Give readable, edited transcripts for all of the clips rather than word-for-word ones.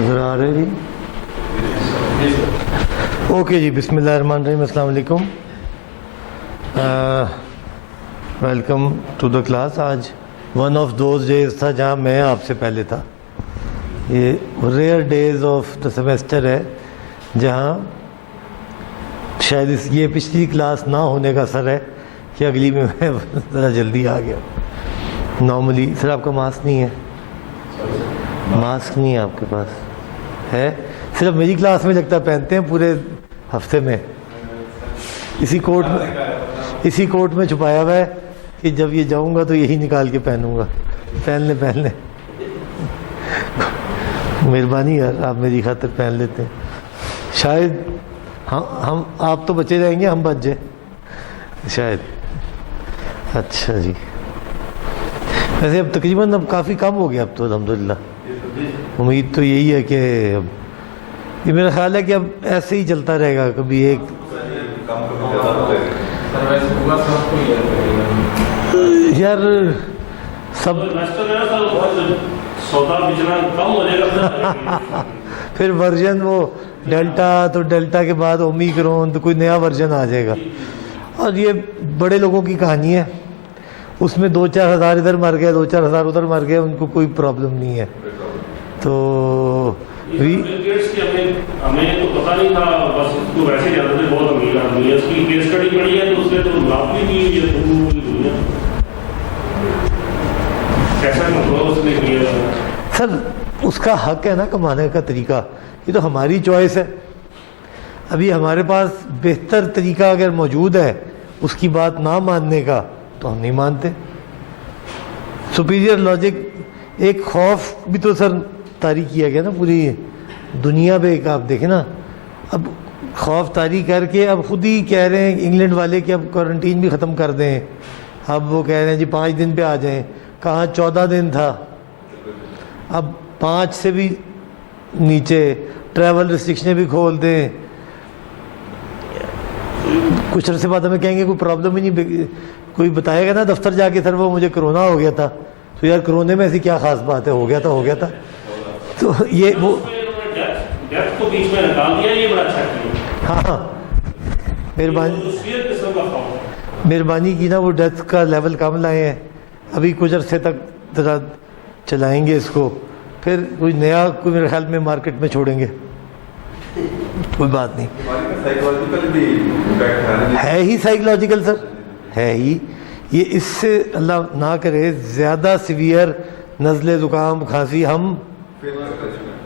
نظر آ رہے جی؟ اوکے جی، بسم اللہ الرحمن الرحیم. السلام علیکم، ویلکم ٹو دا کلاس. آج ون آف دوز ڈیز تھا جہاں میں آپ سے پہلے تھا. یہ rare days of the semester ہے جہاں شاید یہ پچھلی کلاس نہ ہونے کا اثر ہے کہ اگلی میں ذرا جلدی آ گیا. نارملی سر آپ کا ماسک نہیں ہے؟ ماسک نہیں ہے آپ کے پاس؟ ہے صرف میری کلاس میں لگتا پہنتے ہیں پورے ہفتے میں. اسی کوٹ میں چھپایا ہوا ہے کہ جب یہ جاؤں گا تو یہی نکال کے پہنوں گا. پہن لیں مہربانی یار، آپ میری خاطر پہن لیتے ہیں. شاید ہم آپ تو بچے رہیں گے، ہم بچ جائیں شاید. اچھا جی، ویسے اب تقریباً کافی کم ہو گیا اب تو الحمدللہ. امید تو یہی ہے کہ اب یہ میرا خیال ہے کہ اب ایسے ہی چلتا رہے گا. کبھی ایک یار سب پھر ورژن وہ ڈیلٹا، تو ڈیلٹا کے بعد اومیکرون، تو کوئی نیا ورژن آ جائے گا. اور یہ بڑے لوگوں کی کہانی ہے، اس میں 2-4 ہزار ادھر مر گئے، 2-4 ہزار ادھر مر گئے، ان کو کوئی پرابلم نہیں ہے. تو ہمیں تو پتہ نہیں تھا، بس اس کو ویسے جاتے تھے بہت امیر آدمی ہے. اس کی کیس اسٹڈی پڑھی ہے تو اس نے تو لابھ بھی کی ہے پوری دنیا. کیسا کنٹرول اس نے کیا سر؟ اس کا حق ہے نا کمانے کا طریقہ، یہ تو ہماری چوائس ہے. ابھی ہمارے پاس بہتر طریقہ اگر موجود ہے اس کی بات نہ ماننے کا تو ہم نہیں مانتے. سپیریئر لاجک، ایک خوف بھی تو سر طاری کیا گیا نا پوری دنیا پہ. ایک آپ دیکھیں نا، اب خوف طاری کر کے اب خود ہی کہہ رہے ہیں انگلینڈ والے کہ اب کوارنٹین بھی ختم کر دیں. اب وہ کہہ رہے ہیں جی 5 دن پہ آ جائیں، کہاں 14 دن تھا، اب 5 سے بھی نیچے. ٹریول ریسٹرکشنیں بھی کھول دیں. کچھ عرصے بعد ہمیں کہیں گے کوئی پرابلم ہی نہیں. کوئی بتائے گا نا دفتر جا کے سر وہ مجھے کرونا ہو گیا تھا، تو یار کرونے میں ایسی کیا خاص بات ہے، ہو گیا تھا. تو یہ وہ ہاں مہربانی کی نا، وہ ڈیتھ کا لیول کم لائے ہیں. ابھی کچھ عرصے تک ذرا چلائیں گے اس کو، پھر کوئی نیا کوئی میرے خیال میں مارکیٹ میں چھوڑیں گے. کوئی بات نہیں، ہے ہی سائیکولوجیکل سر، ہے ہی. یہ اس سے اللہ نہ کرے زیادہ سیویئر نزلے، زکام، کھانسی ہم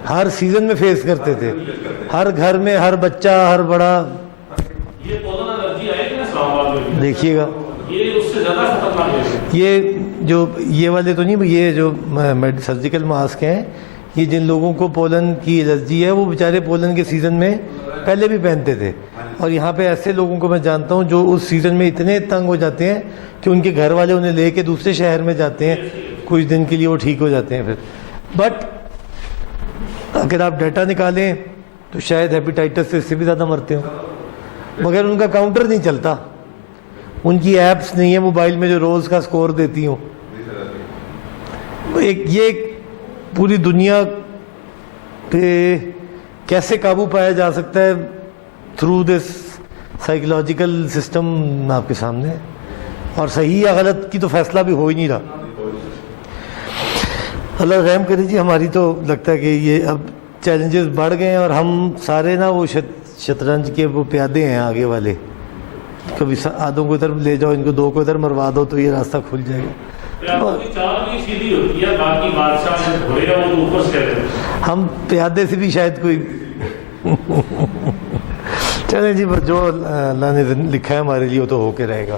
ہر سیزن میں فیس کرتے تھے. ہر گھر میں ہر بچہ، ہر بڑا. دیکھیے گا یہ جو یہ والے تو نہیں، یہ جو سرجیکل ماسک ہیں، یہ جن لوگوں کو پولن کی الرجی ہے وہ بیچارے پولن کے سیزن میں پہلے بھی پہنتے تھے. اور یہاں پہ ایسے لوگوں کو میں جانتا ہوں جو اس سیزن میں اتنے تنگ ہو جاتے ہیں کہ ان کے گھر والے انہیں لے کے دوسرے شہر میں جاتے ہیں کچھ دن کے لیے، وہ ٹھیک ہو جاتے ہیں پھر. بٹ اگر آپ ڈیٹا نکالیں تو شاید ہیپیٹائٹس سے اس سے بھی زیادہ مرتے ہوں، مگر ان کا کاؤنٹر نہیں چلتا. ان کی ایپس نہیں ہیں موبائل میں جو روز کا سکور دیتی ہوں. یہ پوری دنیا پہ کیسے قابو پایا جا سکتا ہے تھرو دس سائیکولوجیکل سسٹم آپ کے سامنے. اور صحیح یا غلط کی تو فیصلہ بھی ہو ہی نہیں رہا. اللہ رحم کرے جی. ہماری تو لگتا ہے کہ یہ اب چیلنجز بڑھ گئے ہیں اور ہم سارے نا وہ شطرنج کے وہ پیادے ہیں آگے والے. کبھی آدھوں کو ادھر لے جاؤ، ان کو 2 کو ادھر مروا دو تو یہ راستہ کھل جائے گا. ہم پیادے سے بھی شاید کوئی چلیں جی، جو اللہ نے لکھا ہے ہمارے لیے وہ تو ہو کے رہے گا،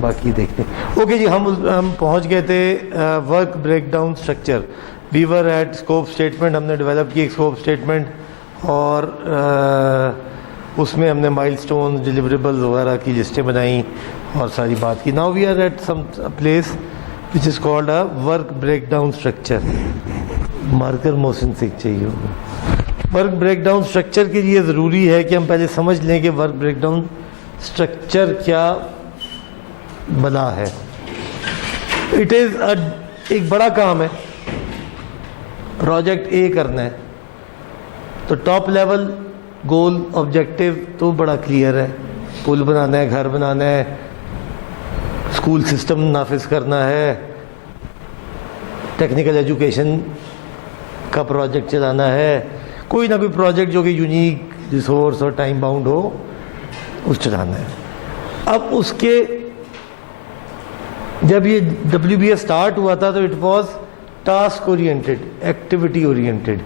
باقی دیکھتے ہیں. اوکے جی، ہم پہنچ گئے تھے work breakdown structure. We were at scope statement. ہم نے ڈیولپ کی ایک اسکوپ اسٹیٹمنٹ اور اس میں ہم نے مائل سٹون، ڈیلیوریبلز وغیرہ کی لسٹیں بنائیں اور ساری بات کی. Now we are at some place which is called a work breakdown structure. مارکر موشن سے چاہیے ہوگا. ورک بریک ڈاؤن اسٹرکچر کے لیے ضروری ہے کہ ہم پہلے سمجھ لیں کہ ورک بریک ڈاؤن اسٹرکچر کیا بنا ہے. اٹ از ایک بڑا کام ہے، پروجیکٹ اے کرنا ہے. تو ٹاپ لیول گول آبجیکٹیو تو بڑا کلیئر ہے، پل بنانا ہے، گھر بنانا ہے، اسکول سسٹم نافذ کرنا ہے، ٹیکنیکل ایجوکیشن کا پروجیکٹ چلانا ہے، کوئی نہ کوئی پروجیکٹ جو کہ یونیک ریسورس اور ٹائم باؤنڈ ہو اس چلانا ہے۔ اب اس کے جب یہ WBS اسٹارٹ ہوا تھا تو it was task oriented, activity oriented,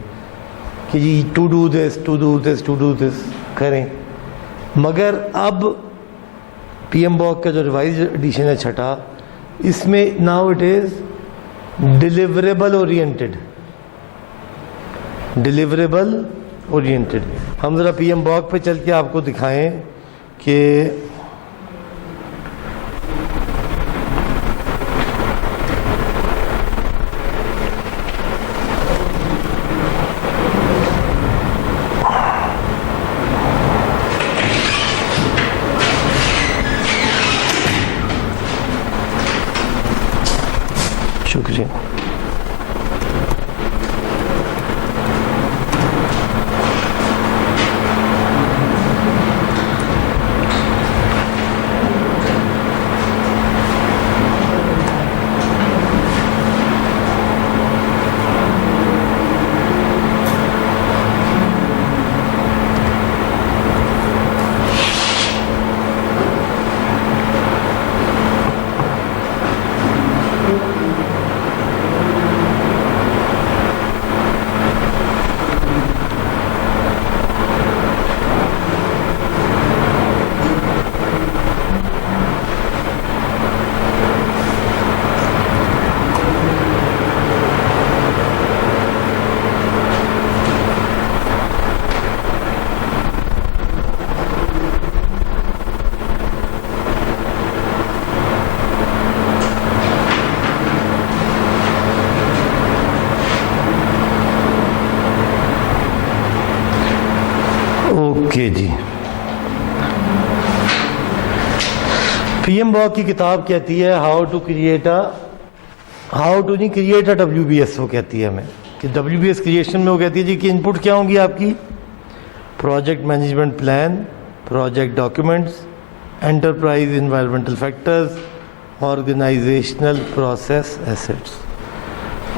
کہ جی to do this to do this to do this کریں۔ مگر اب پی ایم باک کا جو ریوائز ایڈیشن ہے چھٹا، اس میں now it is deliverable oriented, deliverable oriented. ہم ذرا پی ایم باک پہ چل کے آپ کو دکھائیں کہ شکریہ۔ اوکے جی، پی ایم باک کی کتاب کہتی ہے how to create a WBS، وہ کہتی ہے ہمیں کہ WBS کریشن میں وہ کہتی ہے جی کہ انپٹ کیا ہوں گی آپ کی، project management plan, project documents, enterprise environmental factors, organisational process assets.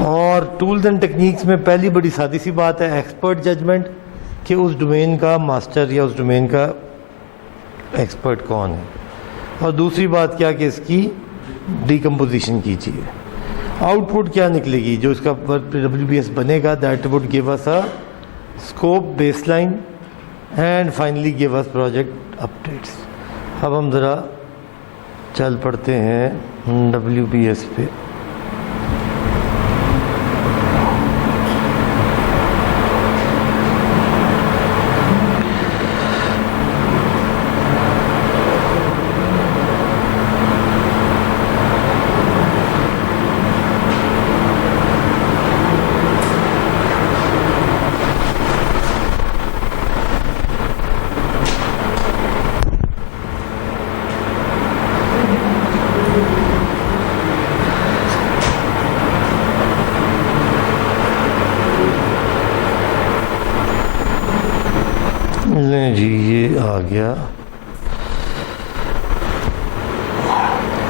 اور ٹولز اینڈ ٹیکنیکس میں پہلی بڑی سادی سی بات ہے ایکسپرٹ ججمنٹ، کہ اس ڈومین کا ماسٹر یا اس ڈومین کا ایکسپرٹ کون ہے، اور دوسری بات کیا کہ اس کی ڈیکمپوزیشن کیجیے، آؤٹ پٹ کیا نکلے گی جو اس کا WBS بنے گا، that would give us a scope, baseline, and finally give us project updates. اب ہم ذرا چل پڑتے ہیں WBS پہ۔ لیں جی یہ آ گیا۔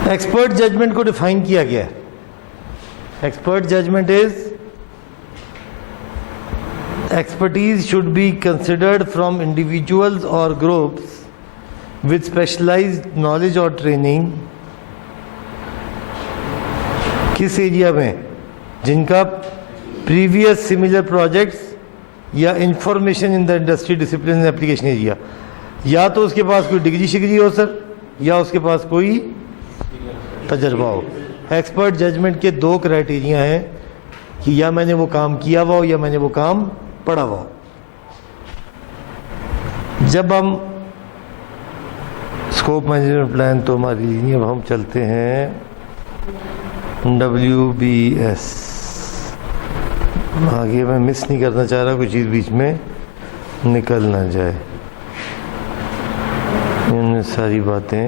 ایکسپرٹ ججمنٹ کو ڈیفائن کیا گیا ہے۔ Expert judgement is expertise should be considered from individuals اور گروپس with specialized knowledge اور ٹریننگ کس ایریا میں، جن کا پریویس سملر پروجیکٹس یا information in the industry discipline application area, یا تو اس کے پاس کوئی ڈگری شگری ہو سر، یا اس کے پاس کوئی تجربہ ہو۔ ایکسپرٹ ججمنٹ کے دو کرائٹیریا ہیں کہ یا میں نے وہ کام کیا ہوا ہو یا میں نے وہ کام پڑھا ہوا ہو۔ جب ہم اسکوپ مینجمنٹ پلان تو ہماری نہیں، اب ہم چلتے ہیں WBS۔ آگے میں مس نہیں کرنا چاہ رہا کوئی چیز بیچ میں نکل نہ جائے، ان ساری باتیں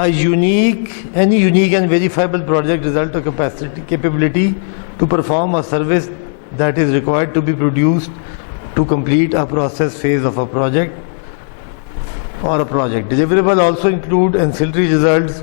Any unique and verifiable project result or capability to perform a service that is required to be produced to complete a process phase of a project or a project. Deliverable also include ancillary results,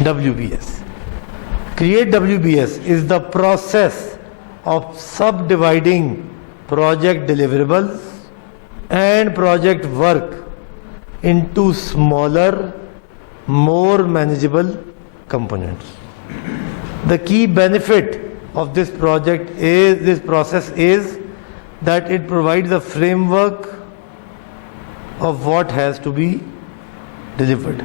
WBS. Create WBS is the process of subdividing project deliverables and project work into smaller, more manageable components. The key benefit of this process is that it provides a framework of what has to be delivered.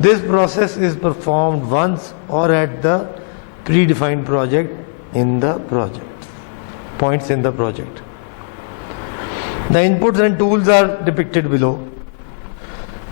This process is performed once or at the predefined points in the project. The inputs and tools are depicted below.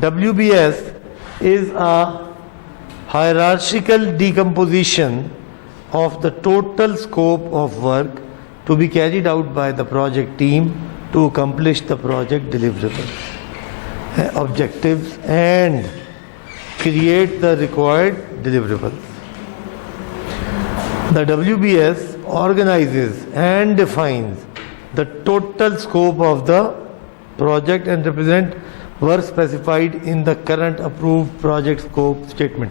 WBS is a hierarchical decomposition of the total scope of work to be carried out by the project team to accomplish the project deliverables, objectives and create the required deliverables. The WBS organizes and defines the total scope of the project and represent work specified in the current approved project scope statement.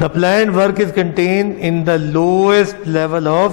The planned work is contained in the lowest level of,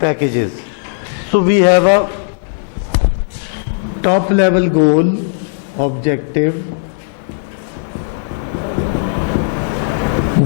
packages. So we have a top level goal, objective,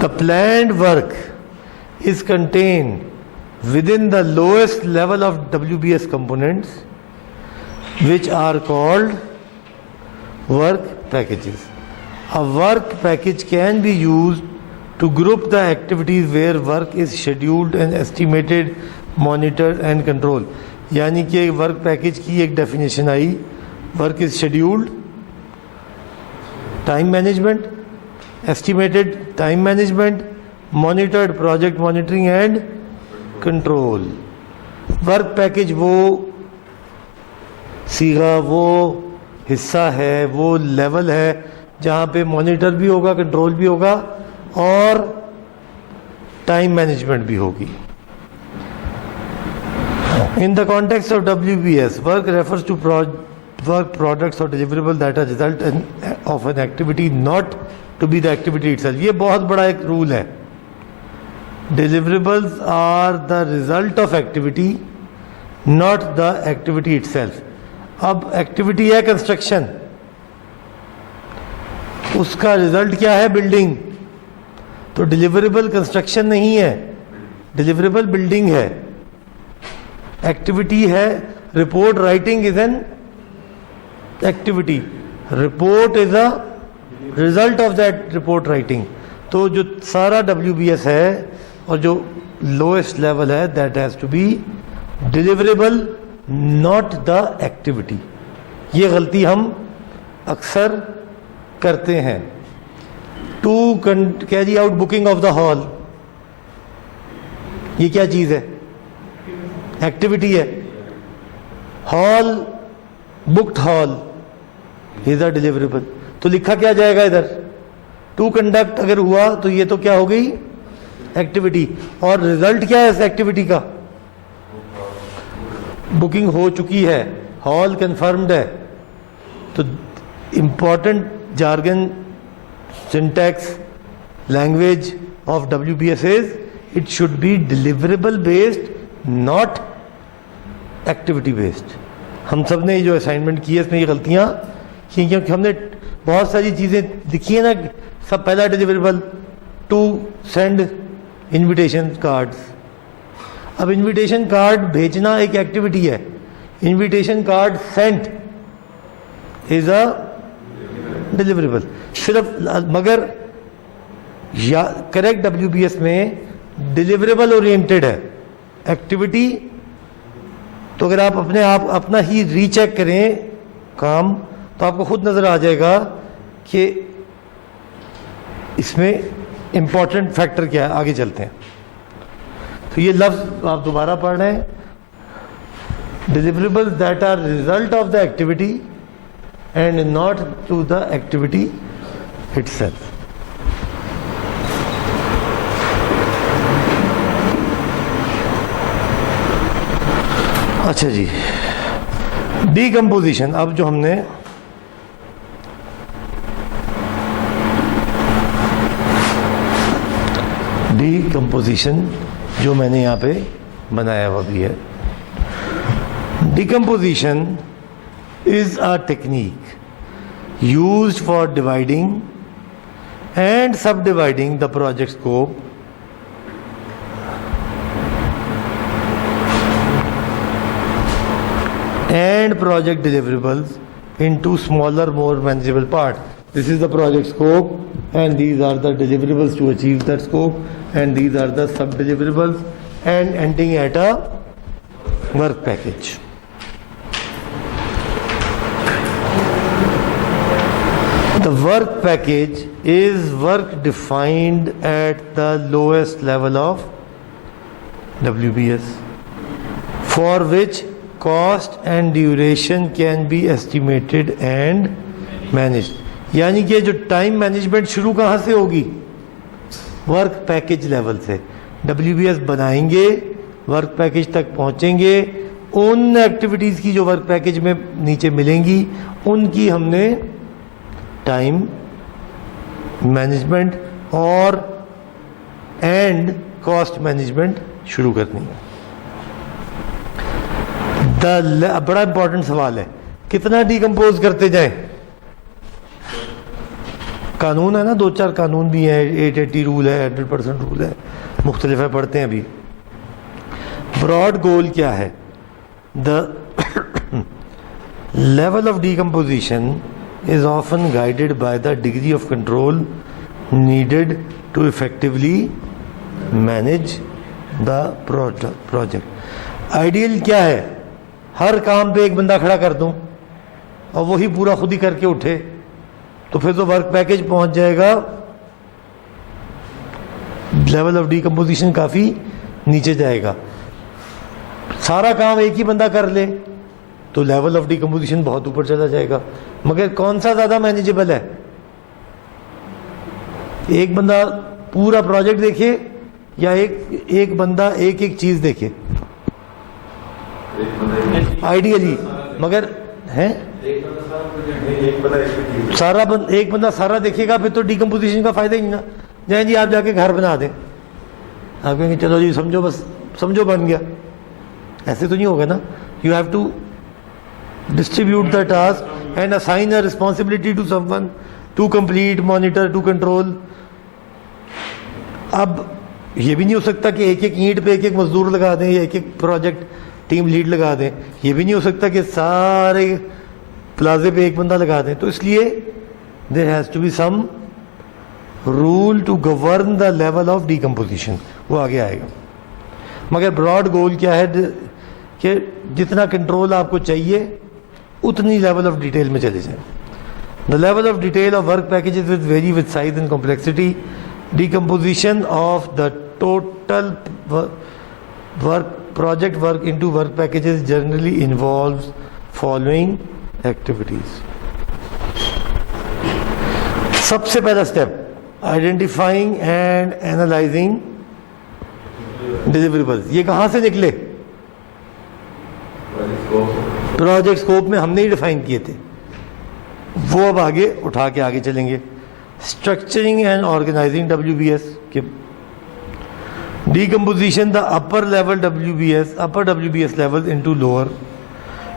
The planned work is contained within the lowest level of WBS components, which are called work packages. A work package can be used to group the activities where work is scheduled and estimated, monitored and controlled. یعنی کہ work package کی ایک definition I, work is scheduled, time management, estimated time management, monitored project monitoring and control. Work package وہ صیغہ, وہ حصہ ہے, وہ level ہے جہاں پہ مانیٹر بھی ہوگا, کنٹرول بھی ہوگا اور ٹائم مینجمنٹ بھی ہوگی. In the context of WBS, work refers to work products or deliverables that are result of an activity, not to be the activity itself. یہ بہت بڑا ایک رول ہے. Deliverables are the result of activity, not the activity itself. اب activity ہے construction, اس کا result کیا ہے؟ بلڈنگ. تو ڈیلیوریبل کنسٹرکشن نہیں ہے, ڈیلیوریبل بلڈنگ ہے. ایکٹیویٹی ہے, report writing is an activity, report is a result of that report writing. تو جو سارا WBS ہے اور جو لوئسٹ لیول ہے, that has to be deliverable, not the activity. یہ غلطی ہم اکثر کرتے ہیں. To carry out booking of the hall, یہ کیا چیز ہے؟ ایکٹیویٹی ہے. Hall, booked hall is a deliverable. تو لکھا کیا جائے گا ادھر؟ ٹو کنڈکٹ اگر ہوا تو یہ تو کیا ہو گئی؟ ایکٹیویٹی. اور ریزلٹ کیا ہے اس ایکٹیویٹی کا؟ بکنگ ہو چکی ہے, ہال کنفرمڈ ہے. تو important jargon, syntax, language of WBS is it should be deliverable based, not activity based. ہم سب نے جو اسائنمنٹ کی ہے اس میں یہ غلطیاں کی, کیونکہ ہم نے بہت ساری چیزیں لکھی ہیں نا. سب پہلا deliverable to send invitation cards. اب انویٹیشن کارڈ بھیجنا ایک ایکٹیویٹی ہے, invitation card sent is a deliverable صرف. مگر کریکٹ WBS میں ڈیلیوریبل اورینٹیڈ ہے ایکٹیویٹی. تو اگر آپ اپنے آپ اپنا ہی ری چیک کریں کام, تو آپ کو خود نظر آ جائے گا کہ اس میں امپورٹنٹ فیکٹر کیا ہے. آگے چلتے ہیں. تو یہ لفظ آپ دوبارہ پڑھ رہے ہیں, deliverable that are result of the activity and not to the activity itself. اچھا جی, ڈیکمپوزیشن. اب جو ہم نے ڈیکمپوزیشن جو میں نے یہاں پہ بنایا ہوا بھی ہے. Decomposition is a technique used for dividing and subdividing the project scope and project deliverables into smaller, more manageable parts. This is the project scope and these are the deliverables to achieve that scope, and these are the sub-deliverables, and ending at a work package. The work package is work defined at the lowest level of WBS, for which cost and duration can be estimated and managed. یعنی کہ جو time management شروع کہاں سے ہوگی؟ Work package level سے. WBS بنائیں گے, ورک پیکج تک پہنچیں گے, ان ایکٹیویٹیز کی جو ورک پیکج میں نیچے ملیں گی ان کی ہم نے ٹائم مینجمنٹ اور اینڈ کاسٹ مینجمنٹ شروع کرنی ہے. بڑا امپورٹنٹ سوال ہے, کتنا ڈیکمپوز کرتے جائیں؟ قانون ہے نا, 2-4 قانون بھی ہیں, 880 رول ہے, 100% رول ہے, مختلف ہے, پڑھتے ہیں ابھی. براڈ گول کیا ہے؟ دا level of decomposition is often guided by the degree of control needed to effectively manage the project. Ideal کیا ہے؟ ہر کام پہ ایک بندہ کھڑا کر دوں اور وہی پورا خود ہی کر کے اٹھے, تو پھر تو ورک پیکج پہنچ جائے گا, لیول آف ڈیکمپوزیشن کافی نیچے جائے گا. سارا کام ایک ہی بندہ کر لے تو لیول آف ڈیکمپوزیشن بہت اوپر چلا جائے گا. مگر کون سا زیادہ مینیجیبل ہے؟ ایک بندہ پورا پروجیکٹ دیکھے یا ایک بندہ ایک چیز دیکھے؟ آئیڈیلی. مگر ہے ایک بندہ سارا دیکھے گا پھر تو ڈیکمپوزیشن کا فائدہ ہی نہیں نا. جائیں جی آپ جا کے گھر بنا دیں, آپ کہیں گے چلو جی سمجھو, بس سمجھو بن گیا. ایسے تو نہیں ہوگا نا. You have to distribute the task and assign a responsibility to someone to complete, monitor, to control. اب یہ بھی نہیں ہو سکتا کہ ایک اینٹ پہ ایک مزدور لگا دیں یا ایک پروجیکٹ ٹیم لیڈ لگا دیں. یہ بھی نہیں ہو سکتا کہ سارے پلازے پہ ایک بندہ لگا دیں. تو اس لیے there has to be some rule to govern the level of decomposition. وہ آگے آئے گا. مگر براڈ گول کیا ہے کہ جتنا کنٹرول آپ کو چاہیے اتنی لیول آف ڈیٹیل میں چلے جائیں. The level of detail of work packages with very with size and complexity. Decomposition of the total project work into work packages generally involves following activities. سب سے پہلا step identifying and analysing deliverables. یہ کہاں سے نکلے؟ Project scope میں ہم نے ہی ڈیفائن کیے تھے, وہ اب آگے اٹھا کے آگے چلیں گے. اسٹرکچرنگ اینڈ آرگنائزنگ WBS کے decomposition the upper level upper WBS level into lower.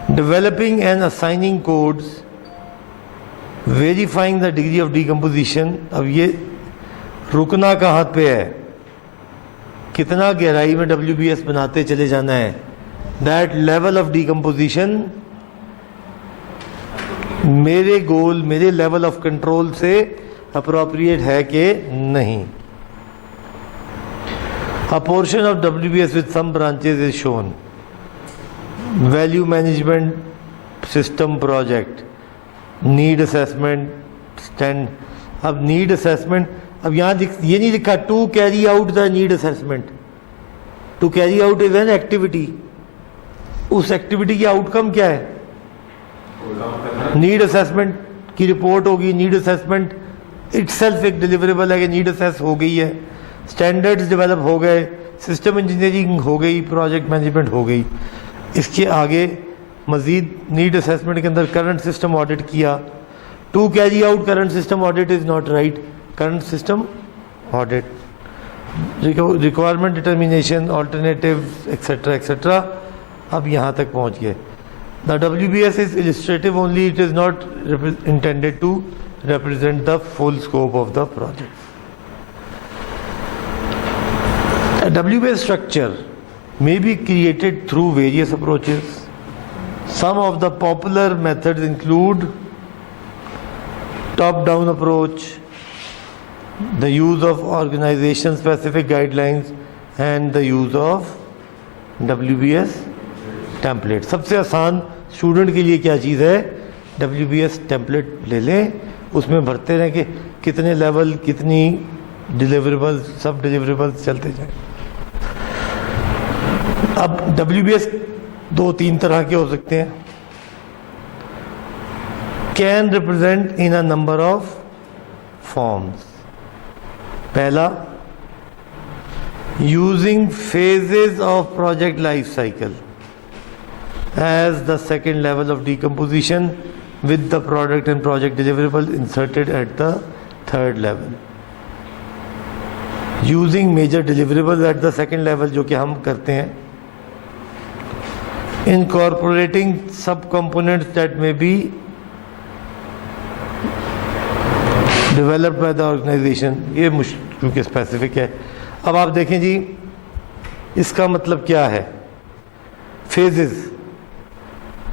Developing and assigning codes. Verifying the degree of decomposition. اب یہ رکنا کہاں پہ ہے, کتنا گہرائی میں WBS بناتے چلے جانا ہے. دیٹ لیول آف ڈیکمپوزیشن میرے گول, میرے لیول آف کنٹرول سے اپروپریٹ ہے کہ نہیں. A portion of WBS with some branches is shown. Value management system project, need assessment stand. اب need assessment, اب یہاں یہ نہیں لکھا to carry out the need assessment. To carry out is an activity. اس ایکٹیویٹی کی out come کیا ہے؟ نیڈ اسیسمنٹ کی رپورٹ ہوگی. نیڈ اسیسمنٹ اٹ سیلف ایک ڈیلیوریبل ہے کہ نیڈ اسیس ہو گئی ہے, اسٹینڈرڈز ڈیولپ ہو گئے, سسٹم انجینئرنگ ہو گئی, پروجیکٹ مینجمنٹ ہو گئی. اس کے آگے مزید نیڈ اسیسمنٹ کے اندر کرنٹ سسٹم آڈٹ کیا. To carry out current system audit is not right. Current system audit, requirement determination, alternative etcetera etcetera. اب یہاں تک پہنچ گئے. The WBS is illustrative only, it is not intended to represent the full scope of the project. A WBS structure may be created through various approaches. Some of the popular methods include top-down approach, the use of organization-specific guidelines, and the use of WBS template. سب سے آسان student کے لیے کیا چیز ہے؟ WBS template لے لیں, اس میں بھرتے رہیں کہ کتنے لیول, کتنی ڈیلیوریبل, سب ڈیلیوریبل چلتے جائیں. اب WBS 2-3 طرح کے ہو سکتے ہیں. Can represent in a number of forms. پہلا, using phases of project life cycle as the second level of decomposition with the product and project deliverable inserted at the third level. Using major deliverables at the second level جو کہ ہم کرتے ہیں. Incorporating sub components that may be develop by the organisation, یہ چونکہ specific ہے. اب آپ دیکھیں جی اس کا مطلب کیا ہے. Phases: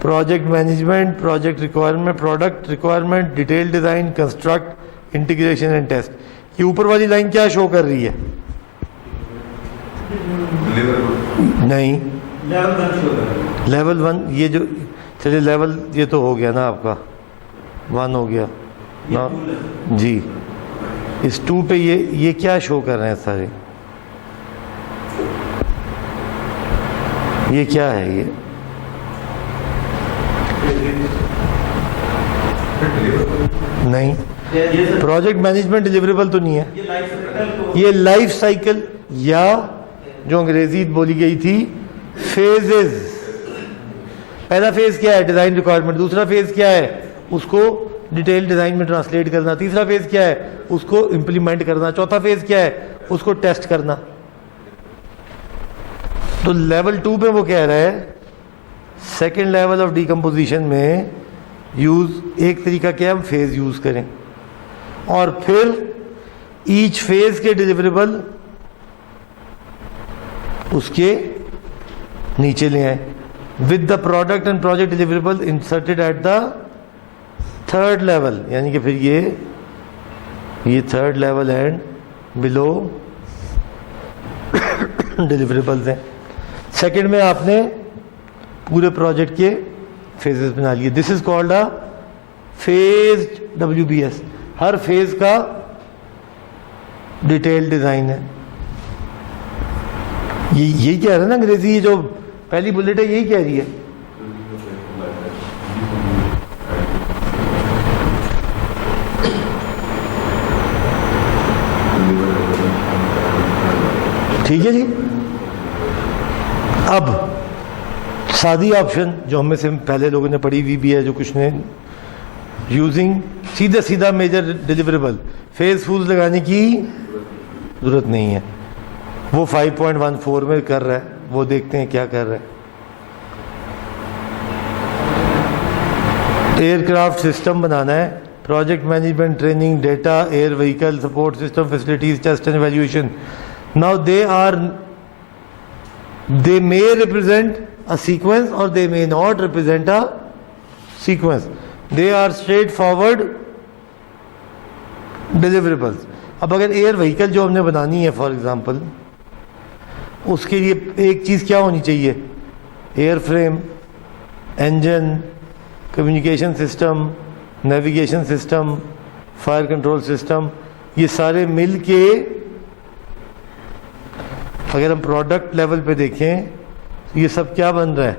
project management, project requirement, product requirement, detail design, construct, integration and test. یہ اوپر والی لائن کیا شو کر رہی ہے؟ نہیں، لیول 1. یہ جو چلیے لیول یہ تو ہو گیا نا آپ کا 1 ہو گیا نا جی. اس 2 پہ یہ کیا شو کر رہے ہیں سارے؟ یہ کیا ہے؟ یہ نہیں، پروجیکٹ مینجمنٹ ڈیلیوریبل تو نہیں ہے. یہ لائف سائیکل یا جو انگریزی بولی گئی تھی فیزز. پہلا فیز کیا ہے؟ Design requirement. دوسرا فیز کیا ہے؟ اس کو ڈیٹیل ڈیزائن میں ٹرانسلیٹ کرنا. تیسرا فیز کیا ہے؟ اس کو امپلیمنٹ کرنا. چوتھا فیز کیا ہے؟ اس کو ٹیسٹ کرنا. تو لیول 2 پہ وہ کہہ رہا ہے سیکنڈ لیول آف ڈیکمپوزیشن میں ایک طریقہ کیا ہم فیز یوز کریں اور پھر ایچ فیز کے ڈیلیوریبل اس کے نیچے لے آئیں with the product and project deliverable inserted at the third level. یعنی کہ پھر یہ third level and below deliverables ہیں. سیکنڈ میں آپ نے پورے پروجیکٹ کے فیزز بنا لیے. This is called a phased WBS. ہر فیز کا ڈیٹیل ڈیزائن ہے. یہی کہہ رہا ہے نا انگریزی، یہ جو پہلی بلٹ ہے یہی کہہ رہی ہے. ٹھیک ہے جی. اب سادی آپشن جو ہم میں سے پہلے لوگوں نے پڑھی ہوئی بھی ہے، جو کچھ نے یوزنگ سیدھا میجر ڈیلیوریبل فیز فوز لگانے کی ضرورت نہیں ہے. وہ 5.14 میں کر رہا ہے، وہ دیکھتے ہیں کیا کر رہا ہے. ایئر کرافٹ سسٹم بنانا ہے. Project management, training, data, air vehicle, support system, facilities, test and evaluation. Now they may represent a sequence or they may not represent a sequence. They are straightforward deliverables. اب اگر year vehicle جو ہم نے بنانی ہے for example, اس کے لیے ایک چیز کیا ہونی چاہیے؟ Air frame, engine, communication system, navigation system, fire control system. یہ سارے مل کے اگر ہم پروڈکٹ لیول پہ دیکھیں یہ سب کیا بن رہا ہے؟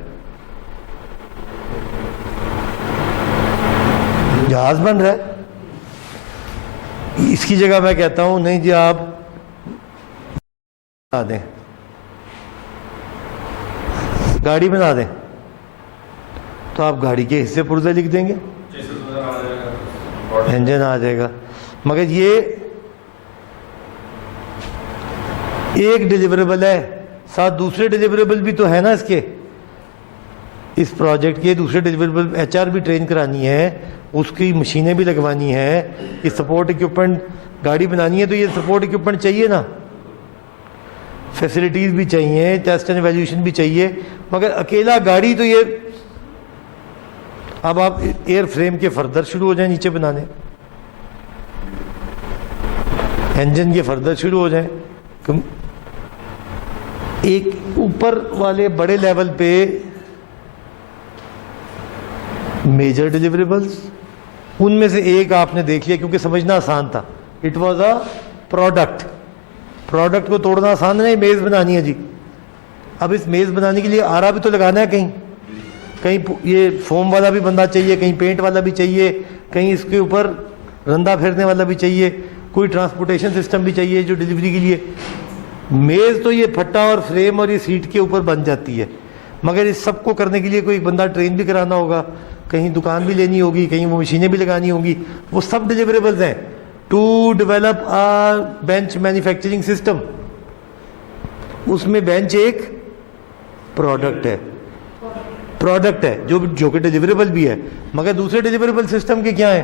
جہاز بن رہا ہے. اس کی جگہ میں کہتا ہوں نہیں جی آپ بنا دیں، گاڑی بنا دیں، تو آپ گاڑی کے حصے پرزے لکھ دیں گے، انجن آ جائے گا. مگر یہ ایک ڈیلیوریبل ہے، ساتھ دوسرے ڈیلیوریبل بھی تو ہے نا اس کے، اس پروجیکٹ کے دوسرے ڈیلیوریبل. HR بھی ٹرین کرانی ہے، اس کی مشینیں بھی لگوانی ہے، یہ سپورٹ ایکوپمنٹ گاڑی بنانی ہے تو یہ سپورٹ ایکوپمنٹ چاہیے نا، فیسلٹیز بھی چاہیے، ٹیسٹ اینڈ ایویلویشن بھی چاہیے. مگر اکیلا گاڑی تو یہ، اب آپ ایئر فریم کے فردر شروع ہو جائیں نیچے بنانے، انجن کے فردر شروع ہو جائیں، ایک اوپر والے بڑے لیول پہ میجر ڈیلیوریبلز، ان میں سے ایک آپ نے دیکھ لیا کیونکہ سمجھنا آسان تھا. It was a product. Product کو توڑنا آسان نہیں، میز بنانی ہے جی. اب اس میز بنانے کے لیے آرا بھی تو لگانا ہے، کہیں یہ فوم والا بھی بندہ چاہیے، کہیں پینٹ والا بھی چاہیے، کہیں اس کے اوپر رندا پھیرنے والا بھی چاہیے، کوئی ٹرانسپورٹیشن سسٹم بھی چاہیے جو ڈیلیوری کے لیے. میز تو یہ پھٹا اور فریم اور یہ سیٹ کے اوپر بن جاتی ہے، مگر اس سب کو کرنے کے لیے کوئی بندہ ٹرین بھی کرانا ہوگا، کہیں دکان بھی لینی ہوگی، کہیں وہ مشینیں بھی لگانی ہوں گی. وہ سب ڈیلیوریبلز ہیں. To develop a bench manufacturing system, اس میں بینچ ایک پروڈکٹ ہے جو کہ ڈیلیوریبل بھی ہے. مگر دوسرے ڈیلیوریبل سسٹم کے کیا ہیں؟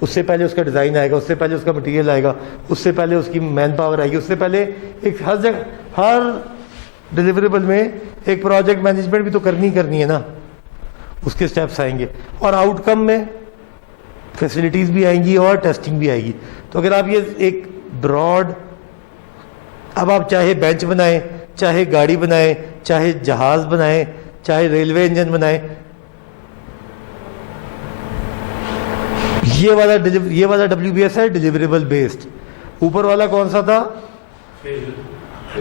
اس سے پہلے اس کا ڈیزائن آئے گا, اس سے پہلے اس کا مٹیریل آئے گا, اس سے پہلے اس کی مین پاور آئے گی, اس سے پہلے ایک ہر جگہ ہر ڈیلیوریبل میں ایک پروجیکٹ مینجمنٹ بھی تو کرنی ہے نا, اس کے اسٹیپس آئیں گے. اور آؤٹ کم میں فیسلٹیز بھی آئیں گی اور ٹیسٹنگ بھی آئے گی. تو اگر آپ یہ ایک براڈ, اب آپ چاہے بینچ بنائیں, چاہے گاڑی بنائیں, چاہے جہاز بنائیں, چاہے ریلوے انجن بنائیں, یہ والا WBS ہے ڈیلیوریبل بیسڈ. اوپر والا کون سا تھا؟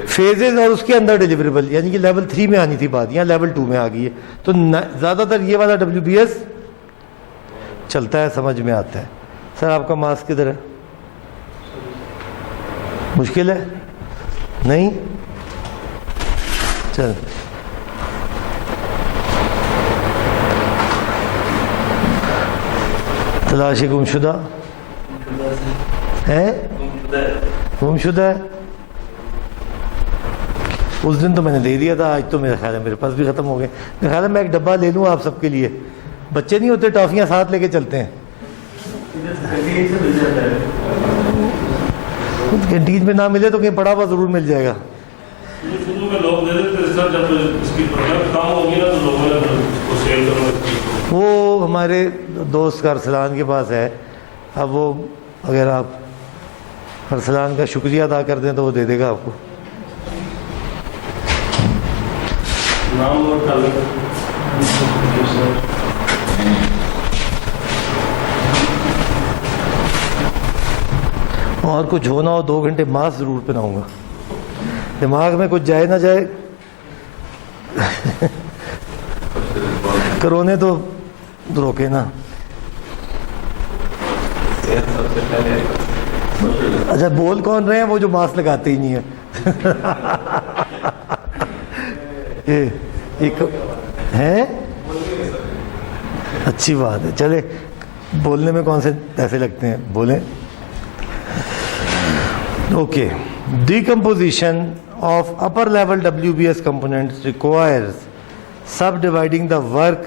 فیزز, اور اس کے اندر ڈیلیوریبل, یعنی کہ لیول 3 میں آنی تھی بات, یہاں لیول 2 میں آ گئی ہے. تو زیادہ تر یہ والا WBS چلتا ہے, سمجھ میں آتا ہے. سر آپ کا ماسک کدھر ہے؟ مشکل ہے نہیں؟ چل تلاش گم شدہ ہے, گم شدہ ہے. اس دن تو میں نے دے دیا تھا, آج تو میرا خیال ہے میرے پاس بھی ختم ہو گئے. میرا خیال ہے میں ایک ڈبہ لے لوں آپ سب کے لیے. بچے نہیں ہوتے ٹافیاں ساتھ لے کے چلتے ہیں. کینٹین میں نہ ملے تو کہیں پڑا ہوا ضرور مل جائے گا. شروع میں لوگ دے دیتے تھے سر, جب اس کی پروڈکٹ کم ہوگی نا تو لوگوں نے اس کو سیل کرنا. وہ ہمارے دوست کا ارسلان کے پاس ہے. اب وہ اگر آپ ارسلان کا شکریہ ادا کر دیں تو وہ دے دے گا آپ کو. نام نوٹ کر لیں. اور کچھ ہونا ہو 2 گھنٹے ماسک ضرور پہناؤں گا, دماغ میں کچھ جائے نہ جائے. کرونے تو روکے نا. اچھا بول کون رہے ہیں؟ وہ جو ماسک لگاتے ہی نہیں ہے. ایک ہے, اچھی بات ہے. چلے, بولنے میں کون سے پیسے لگتے ہیں, بولیں. Okay. Decomposition of upper level WBS components requires subdividing the work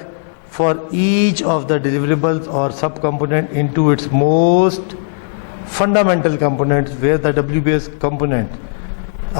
for each of the deliverables or subcomponent into its most fundamental components, where the WBS component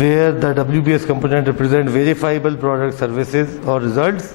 where the WBS component represent verifiable product, services or results.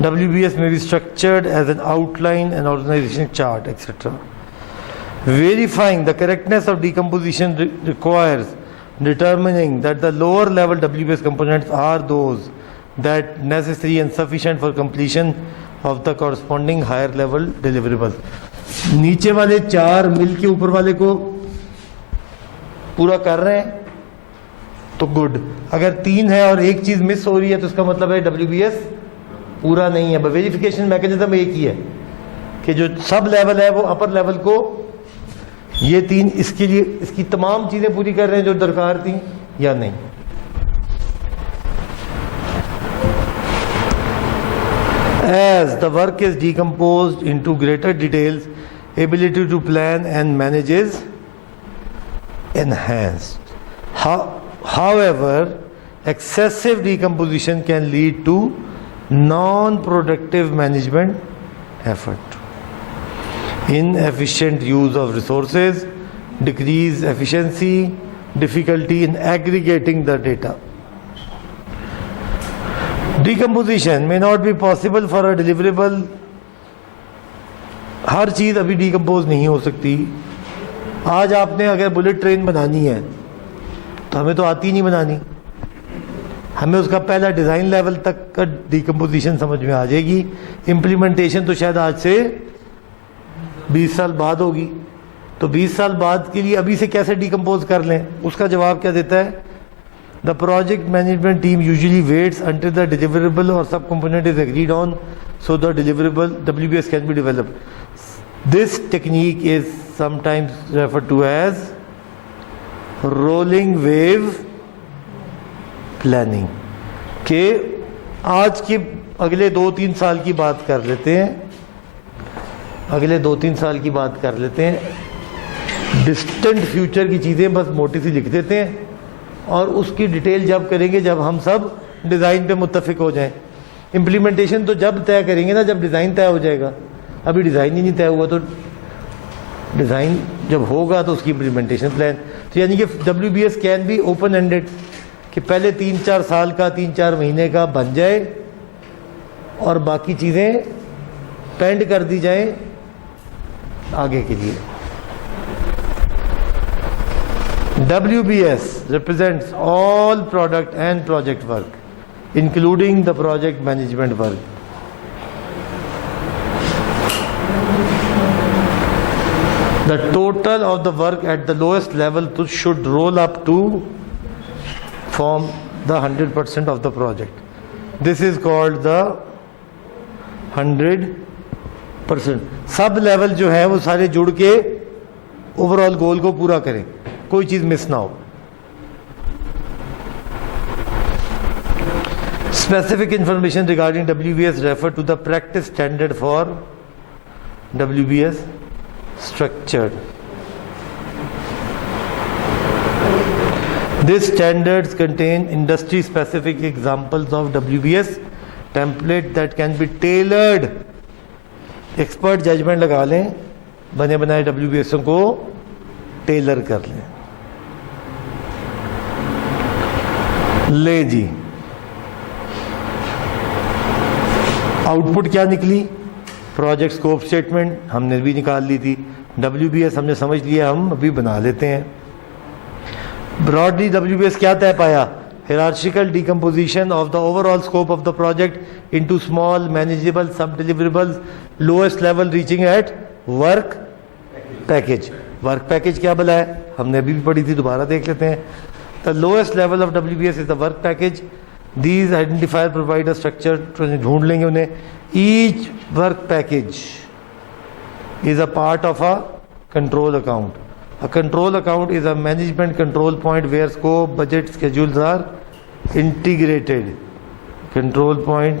WBS may be structured as an outline, an organization chart, etc. Verifying the correctness of decomposition requires determining that the lower level WBS components are those that necessary and sufficient for completion of the corresponding higher level deliverables. نیچے والے 4 مل کے اوپر والے کو پورا کر رہے ہیں تو گڈ. اگر 3 ہے اور ایک چیز مس ہو رہی ہے تو اس کا مطلب ہے WBS پورا نہیں ہے. ویریفیکیشن میکینزم ایک ہی ہے کہ جو سب لیول ہے وہ اپر لیول کو یہ 3 اس کے لیے اس کی تمام چیزیں پوری کر رہے ہیں جو درکار تھیں یا نہیں. As the work is decomposed into greater details, ability to plan and manage is enhanced. However, excessive decomposition can lead to non-productive management effort, inefficient use of resources, decreased efficiency, difficulty in aggregating the data. Decomposition may not be possible for a deliverable. ہر چیز ابھی decompose نہیں ہو سکتی. آج آپ نے اگر Bullet train بنانی ہے تو ہمیں تو آتی نہیں بنانی. ہمیں اس کا پہلا ڈیزائن لیول تک کا ڈیکمپوزیشن سمجھ میں آ جائے گی. امپلیمنٹیشن تو شاید آج سے 20 سال بعد ہوگی. تو 20 سال بعد کے لیے ابھی سے کیسے ڈیکمپوز کر لیں؟ اس کا جواب کیا دیتا ہے؟ The project management team usually waits until the deliverable or subcomponent is agreed on so the deliverable WBS can be developed. This technique is sometimes referred to as rolling wave planning. کہ آج کے اگلے 2-3 سال کی بات کر لیتے ہیں. ڈسٹنٹ فیوچر کی چیزیں بس موٹی سی لکھ دیتے ہیں اور اس کی ڈیٹیل جب کریں گے جب ہم سب ڈیزائن پہ متفق ہو جائیں. امپلیمنٹیشن تو جب طے کریں گے نا جب ڈیزائن طے ہو جائے گا. ابھی ڈیزائن ہی نہیں طے ہوا تو ڈیزائن جب ہوگا تو اس کی امپلیمنٹیشن پلان. تو یعنی کہ WBS can be open handed کہ پہلے 3-4 سال کا 3-4 مہینے کا بن جائے اور باقی چیزیں پینڈ کر دی جائیں آگے کے لیے. WBS represents all product and project work, including the project management work. The total of the work at the lowest level should roll up to form the 100% of the project. This is called the 100%. Sub level جو ہے وہ سارے جڑ کے over all گول کو پورا کریں, کوئی چیز مس نہ ہو. Specific information regarding WBS refer to the practice standard for WBS structured. These standards contain industry specific examples of WBS template that can be tailored. Expert judgement لگا لیں, بنے بنائے WBS کو ٹیلر کر لیں. لے جی آؤٹ پٹ کیا نکلی؟ پروجیکٹ اسکوپ اسٹیٹمنٹ ہم نے بھی نکال لی تھی. WBS ہم نے سمجھ لیا, ہم ابھی بنا لیتے ہیں. براڈلی WBS کیا طے پایا؟ hierarchical decomposition of the overall scope of the project into small manageable sub deliverables, lowest level reaching at work package. work package کیا بلا ہے؟ ہم نے ابھی بھی پڑھی تھی, دوبارہ دیکھ لیتے ہیں. The lowest level of WBS is the work package. These identifiers provide a structure, ڈھونڈ لیں گے انہیں. Each work package is a part of a control account. A control account is a management control point where scope, budget, schedules are integrated. Control point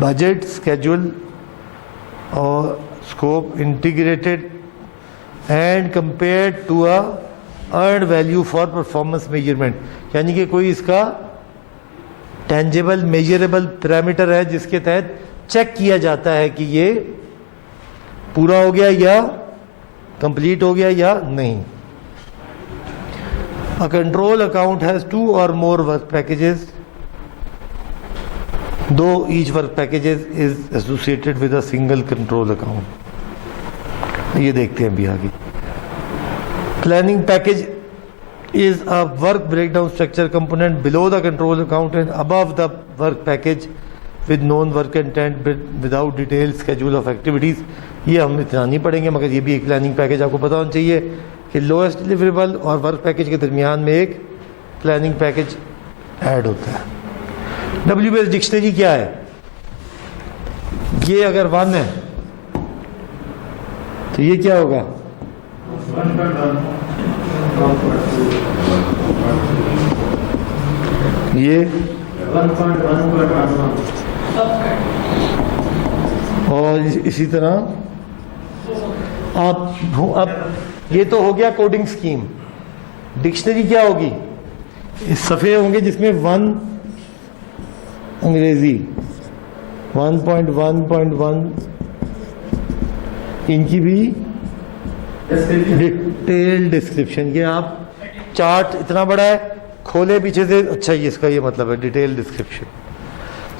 budget, schedule or scope integrated and compared to a earned value for performance measurement. یعنی کہ کوئی اس کا tangible measurable parameter ہے جس کے تحت check کیا جاتا ہے کہ یہ پورا ہو گیا یا کمپلیٹ ہو گیا یا نہیں. A control account has 2 or more work packages, though each work package is associated with a single control account. یہ دیکھتے ہیں ابھی آگے. Planning package is a work breakdown structure component below the control account and above the work package with known work content without detailed schedule of activities. یہ ہم اتنا نہیں پڑھیں گے, مگر یہ بھی ایک پلاننگ پیکج آپ کو پتہ ہونا چاہیے کہ لوئسٹ ڈیلیوریبل اور ورک پیکج کے درمیان میں ایک پلاننگ پیکج ایڈ ہوتا ہے. WBS ڈکشنری کیا ہے؟ یہ اگر 1 ہے تو یہ کیا ہوگا؟ یہ اور اسی طرح اب یہ تو ہو گیا کوڈنگ سکیم. ڈکشنری کیا ہوگی؟ اس صفحے ہوں گے جس میں 1 انگریزی 1.1.1 ان کی بھی ڈیٹیل ڈسکرپشن. یہ آپ چارٹ اتنا بڑا ہے, کھولے پیچھے سے, اچھا یہ اس کا یہ مطلب ہے detail description.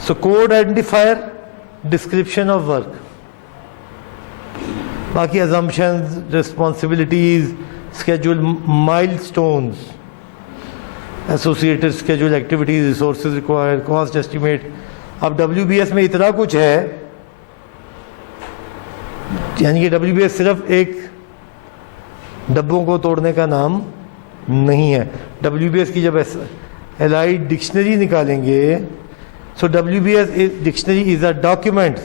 So code identifier, description of work, باقی assumptions, responsibilities, schedule milestones, associated schedule activities, resources required, cost estimate. اب WBS میں اتنا کچھ ہے, یعنی کہ WBS صرف ایک ڈبوں کو توڑنے کا نام نہیں ہے. WBS کی جب allied ڈکشنری نکالیں گے, so WBS dictionary is a document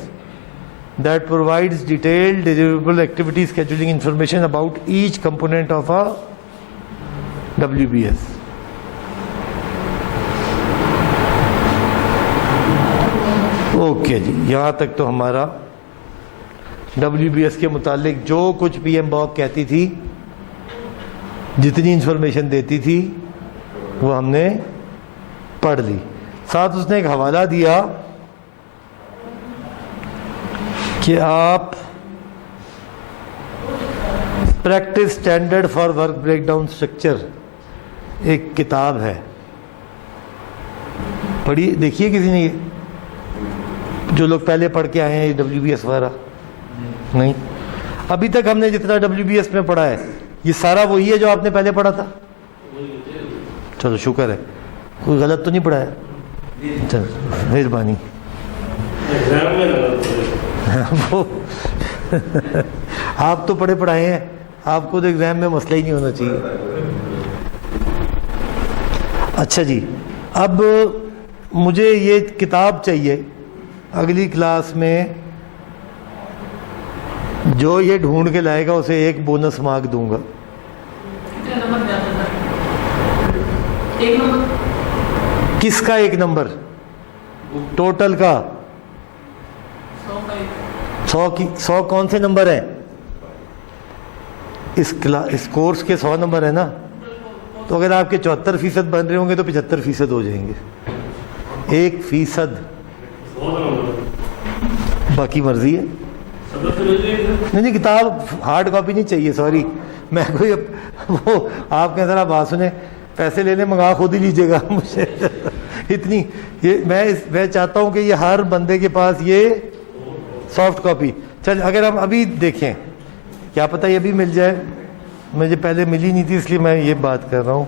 that provides detailed deliverable activity scheduling information about each component of a WBS. Okay جی, یہاں تک تو ہمارا WBS کے متعلق جو کچھ PMBOK کہتی تھی, جتنی انفارمیشن دیتی تھی وہ ہم نے پڑھ لی. ساتھ اس نے ایک حوالہ دیا کہ آپ practice standard for work breakdown structure ایک کتاب ہے, پڑھی دیکھیے کسی نے, جو لوگ پہلے پڑھ کے آئے ہیں WBS وغیرہ نہیں. ابھی تک ہم نے جتنا WBS میں پڑھا ہے یہ سارا وہی ہے جو آپ نے پہلے پڑھا تھا. چلو شکر ہے, کوئی غلط تو نہیں پڑھا ہے. چلو مہربانی. وہ آپ تو پڑھے پڑھائے ہیں, آپ کو تو ایگزام میں مسئلہ ہی نہیں ہونا چاہیے. اچھا جی, اب مجھے یہ کتاب چاہیے. اگلی کلاس میں جو یہ ڈھونڈ کے لائے گا اسے ایک بونس مارک دوں گا. کس کا ایک نمبر؟ ٹوٹل کا 100 کون سے نمبر ہیں؟ اس کورس کے 100 نمبر ہیں نا, تو اگر آپ کے 74% بن رہے ہوں گے تو 75% ہو جائیں گے. 1% باقی مرضی ہے. نہیں کتاب ہارڈ کاپی نہیں چاہیے, سوری. میں کوئی وہ آپ کے ذرا بات سنیں, پیسے لینے منگا خود ہی لیجیے گا مجھے اتنی. یہ میں چاہتا ہوں کہ یہ ہر بندے کے پاس یہ سافٹ کاپی. چل اگر ہم ابھی دیکھیں, کیا پتہ یہ بھی مل جائے, مجھے پہلے ملی نہیں تھی اس لیے میں یہ بات کر رہا ہوں.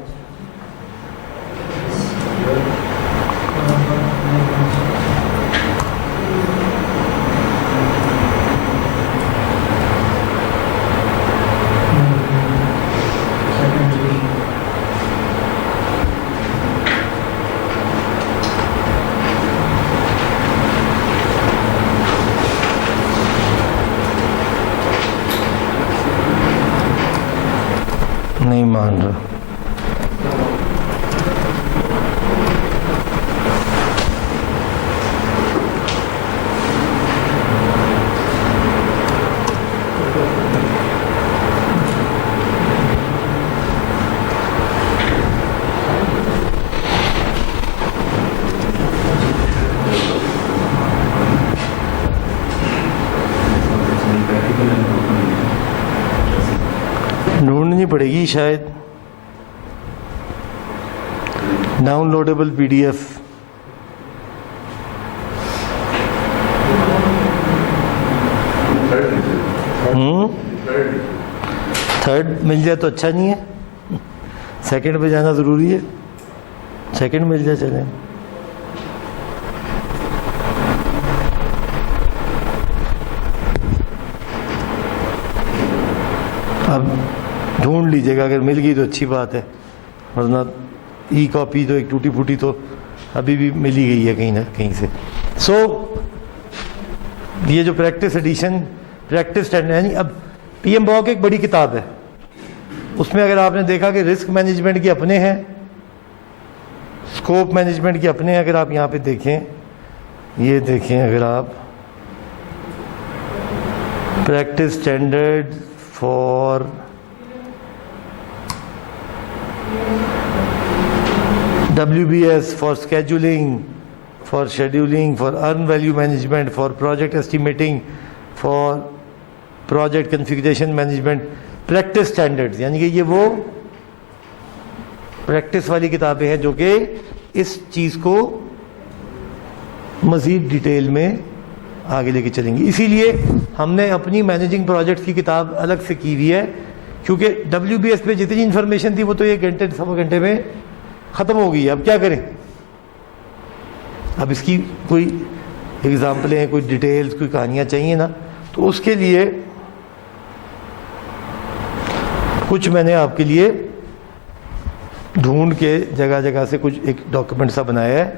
نہیں مان رہا. ڈھونڈنی پڑے گی شاید. Down loadable PDF. تھرڈ مل جائے تو اچھا نہیں ہے, سیکنڈ پہ جانا ضروری ہے. سیکنڈ مل جائے چلیں. اب ڈھونڈ لیجیے گا, اگر مل گئی تو اچھی بات ہے, ورنہ ای کاپی تو ایک ٹوٹی پھوٹی تو ابھی بھی مل ہی گئی ہے کہیں نہ کہیں سے. سو یہ جو پریکٹس ایڈیشن پریکٹس اسٹینڈرڈ, یعنی اب PMBOK ایک بڑی کتاب ہے. اس میں اگر آپ نے دیکھا کہ رسک مینجمنٹ کے اپنے ہیں, اسکوپ مینجمنٹ کے اپنے ہیں. اگر آپ یہاں پہ دیکھیں, یہ دیکھیں, اگر آپ practice standard for WBS, for scheduling, for scheduling, for earned value management, for project estimating, for project configuration management, practice standards. یعنی کہ یہ وہ پریکٹس والی کتابیں ہیں جو کہ اس چیز کو مزید ڈیٹیل میں آگے لے کے چلیں گی. اسی لیے ہم نے اپنی مینیجنگ پروجیکٹ کی کتاب الگ سے کی ہوئی ہے, کیونکہ WBS پہ جتنی انفارمیشن تھی وہ تو 1 گھنٹے سوا گھنٹے میں ختم ہو گئی ہے. اب کیا کریں, اب اس کی کوئی ایگزامپلیں, کوئی ڈیٹیلز, کوئی کہانیاں چاہیے نا, تو اس کے لیے کچھ میں نے آپ کے لیے ڈھونڈ کے جگہ جگہ سے کچھ ایک ڈاکیومنٹ سا بنایا ہے,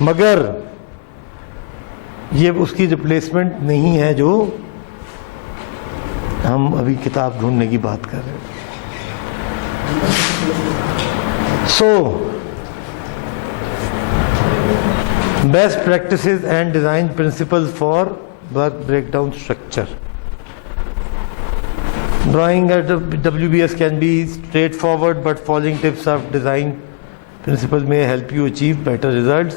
مگر یہ اس کی ریپلیسمنٹ نہیں ہے جو ہم ابھی کتاب ڈھونڈنے کی بات کر رہے ہیں. So best practices and design principle for work breakdown structure. Drawing at WBS can be straightforward, but following tips of design principles may help you achieve better results.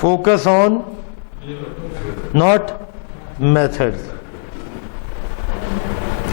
Focus on not methods.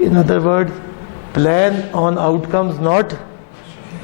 In other words, plan on outcomes, not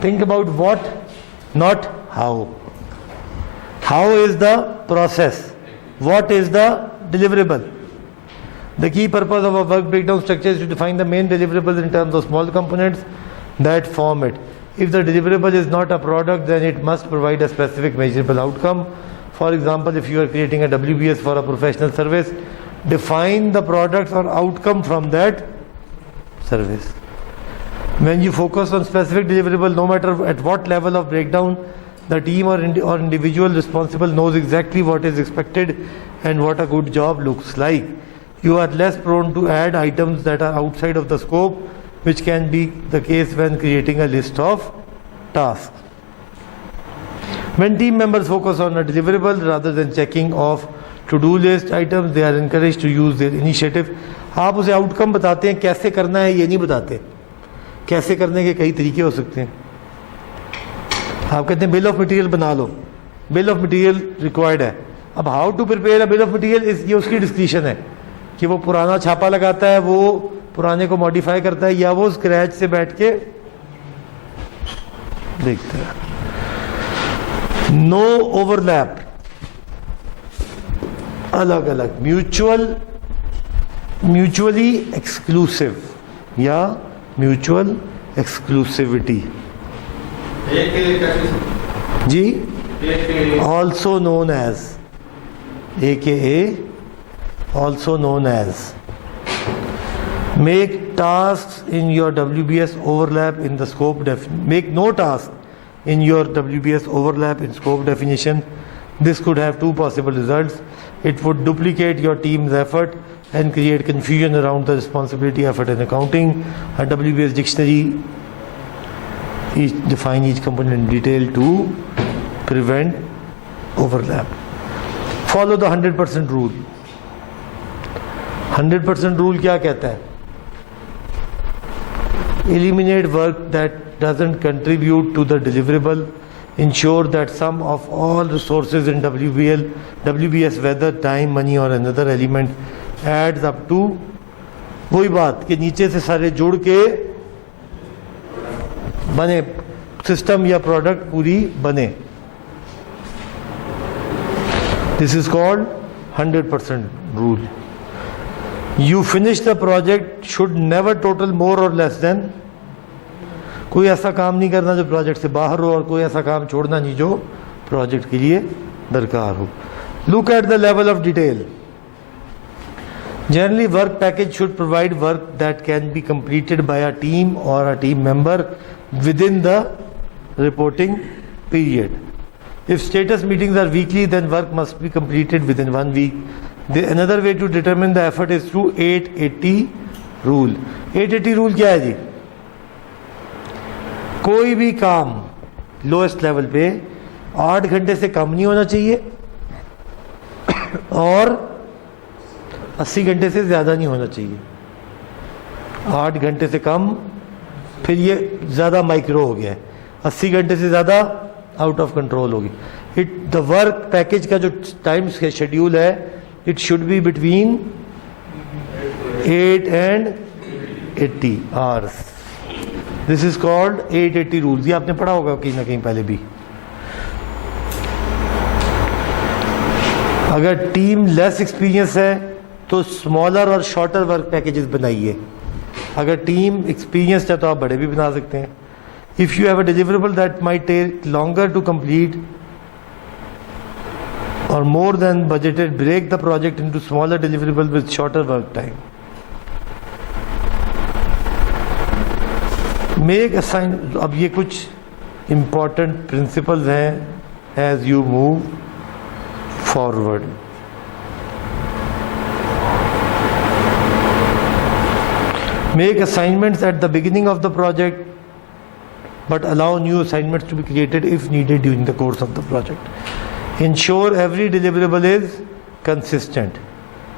Think about what, not how. How is the process? What is the deliverable? The key purpose of a work breakdown structure is to define the main deliverables in terms of small components that form it. If the deliverable is not a product, then it must provide a specific measurable outcome. For example, if you are creating a WBS for a professional service, define the products or outcome from that service. When you focus on specific deliverable, no matter at what level of breakdown, the team or individual responsible knows exactly what is expected and what a good job looks like. You are less prone to add items that are outside of the scope, which can be the case when creating a list of tasks. When team members focus on a deliverable rather than checking off to-do list items, they are encouraged to use their initiative. آپ اسے out کم بتاتے ہیں, کیسے کرنا ہے یہ نہیں بتاتے. کیسے کرنے کے کئی طریقے ہو سکتے ہیں. آپ کہتے ہیں بل آف مٹیریل بنا لو, بل آف مٹیریل ریکوائرڈ ہے. اب how to prepare a bill of material, یہ اس کی ڈسکریشن ہے کہ وہ پرانا چھاپا لگاتا ہے, وہ پرانے کو ماڈیفائی کرتا ہے, یا وہ اسکریچ سے بیٹھ کے دیکھتا ہے. نو اوور لیپ, الگ الگ, میوچولی ایکسکلوسیو یا میوچل ایکسکلوسیوٹی. جی, also known as, AKA also known as. Make tasks in your WBS overlap in the scope make no task in your WBS overlap in scope definition. This could have two possible results. It would duplicate your team's effort and create confusion around the responsibility, effort and accounting. A WBS dictionary define each component in detail to prevent overlap. Follow the 100% rule. 100% rule کیا کہتا ہے؟ Eliminate work that doesn't contribute to the deliverable. Ensure that sum of all resources in WBS, whether time, money or another element, adds up to وہی بات کہ نیچے سے سارے جڑ کے بنے سسٹم یا پروڈکٹ پوری بنے. This is called 100% rule. You finish the project should never total more or less than. کوئی ایسا کام نہیں کرنا جو پروجیکٹ سے باہر ہو, اور کوئی ایسا کام چھوڑنا نہیں جو پروجیکٹ کے لیے درکار ہو. Look at the level of detail. Generally, work package should provide work that can be completed by a team or a team member within the reporting period. If status meetings are weekly, then work must be completed within 1 week. Another way to determine the effort is through 880 rule. 880 rule کیا ہے جی؟ کوئی بھی کام lowest level پہ 8 گھنٹے سے کم نہیں ہونا چاہیے اور 80 گھنٹے سے زیادہ نہیں ہونا چاہیے. 8 گھنٹے سے کم, پھر یہ زیادہ مائکرو ہو گیا ہے. 80 گھنٹے سے زیادہ آؤٹ آف کنٹرول ہوگی. دا ورک پیکج کا جو ٹائم شیڈیول ہے, it should be between 8 and 80 hours. This is called 880 rules. یہ آپ نے پڑھا ہوگا کہیں نہ کہیں پہلے بھی. اگر ٹیم لیس ایکسپیرینس ہے تو اسمالر اور شارٹر ورک پیکیجز بنائیے. اگر ٹیم ایکسپیرینسڈ ہے تو آپ بڑے بھی بنا سکتے ہیں. If you have a deliverable that might take longer to complete or more than budgeted, break the project into smaller deliverables with shorter work time. Make assign. اب یہ کچھ important principles ہیں as you move forward. Make assignments at the beginning of the project, but allow new assignments to be created if needed during the course of the project. Ensure every deliverable is consistent.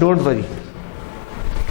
Don't worry,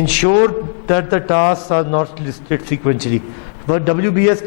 Ensure that the tasks are not listed sequentially. But WBS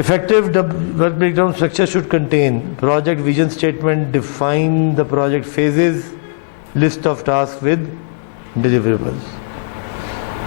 Effective work breakdown structure should contain project vision statement, define the project phases, list of tasks with deliverables.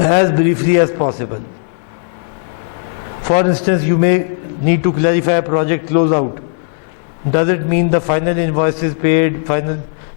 as briefly as possible. For instance, you may need to clarify a project closeout. Does it mean the final invoice is paid? Final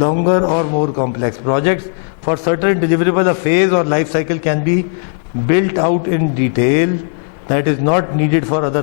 longer or more complex projects. For certain deliverable, a phase or life cycle can be built out in detail that is not needed for other.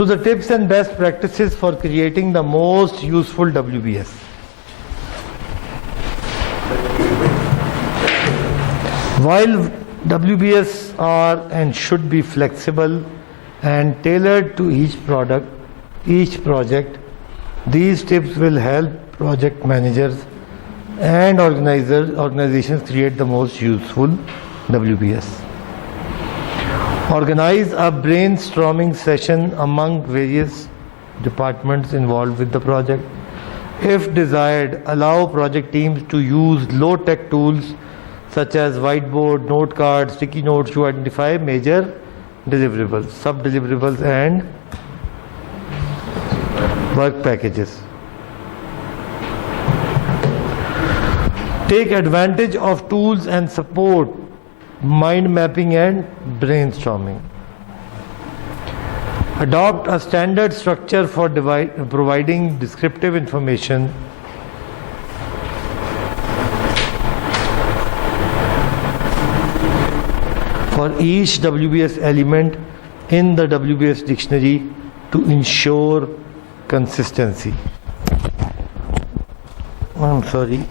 So the tips and best practices for creating the most useful WBS. While WBS are and should be flexible and tailored to each project, these tips will help project managers and organizations create the most useful WBS. Organize a brainstorming session among various departments involved with the project. If desired, allow project teams to use low-tech tools such as whiteboard, note cards, sticky notes to identify major deliverables, sub-deliverables and work packages. Take advantage of tools and support mind mapping and brainstorming. Adopt a standard structure for providing descriptive information for each WBS element in the WBS dictionary to ensure consistency. I'm sorry.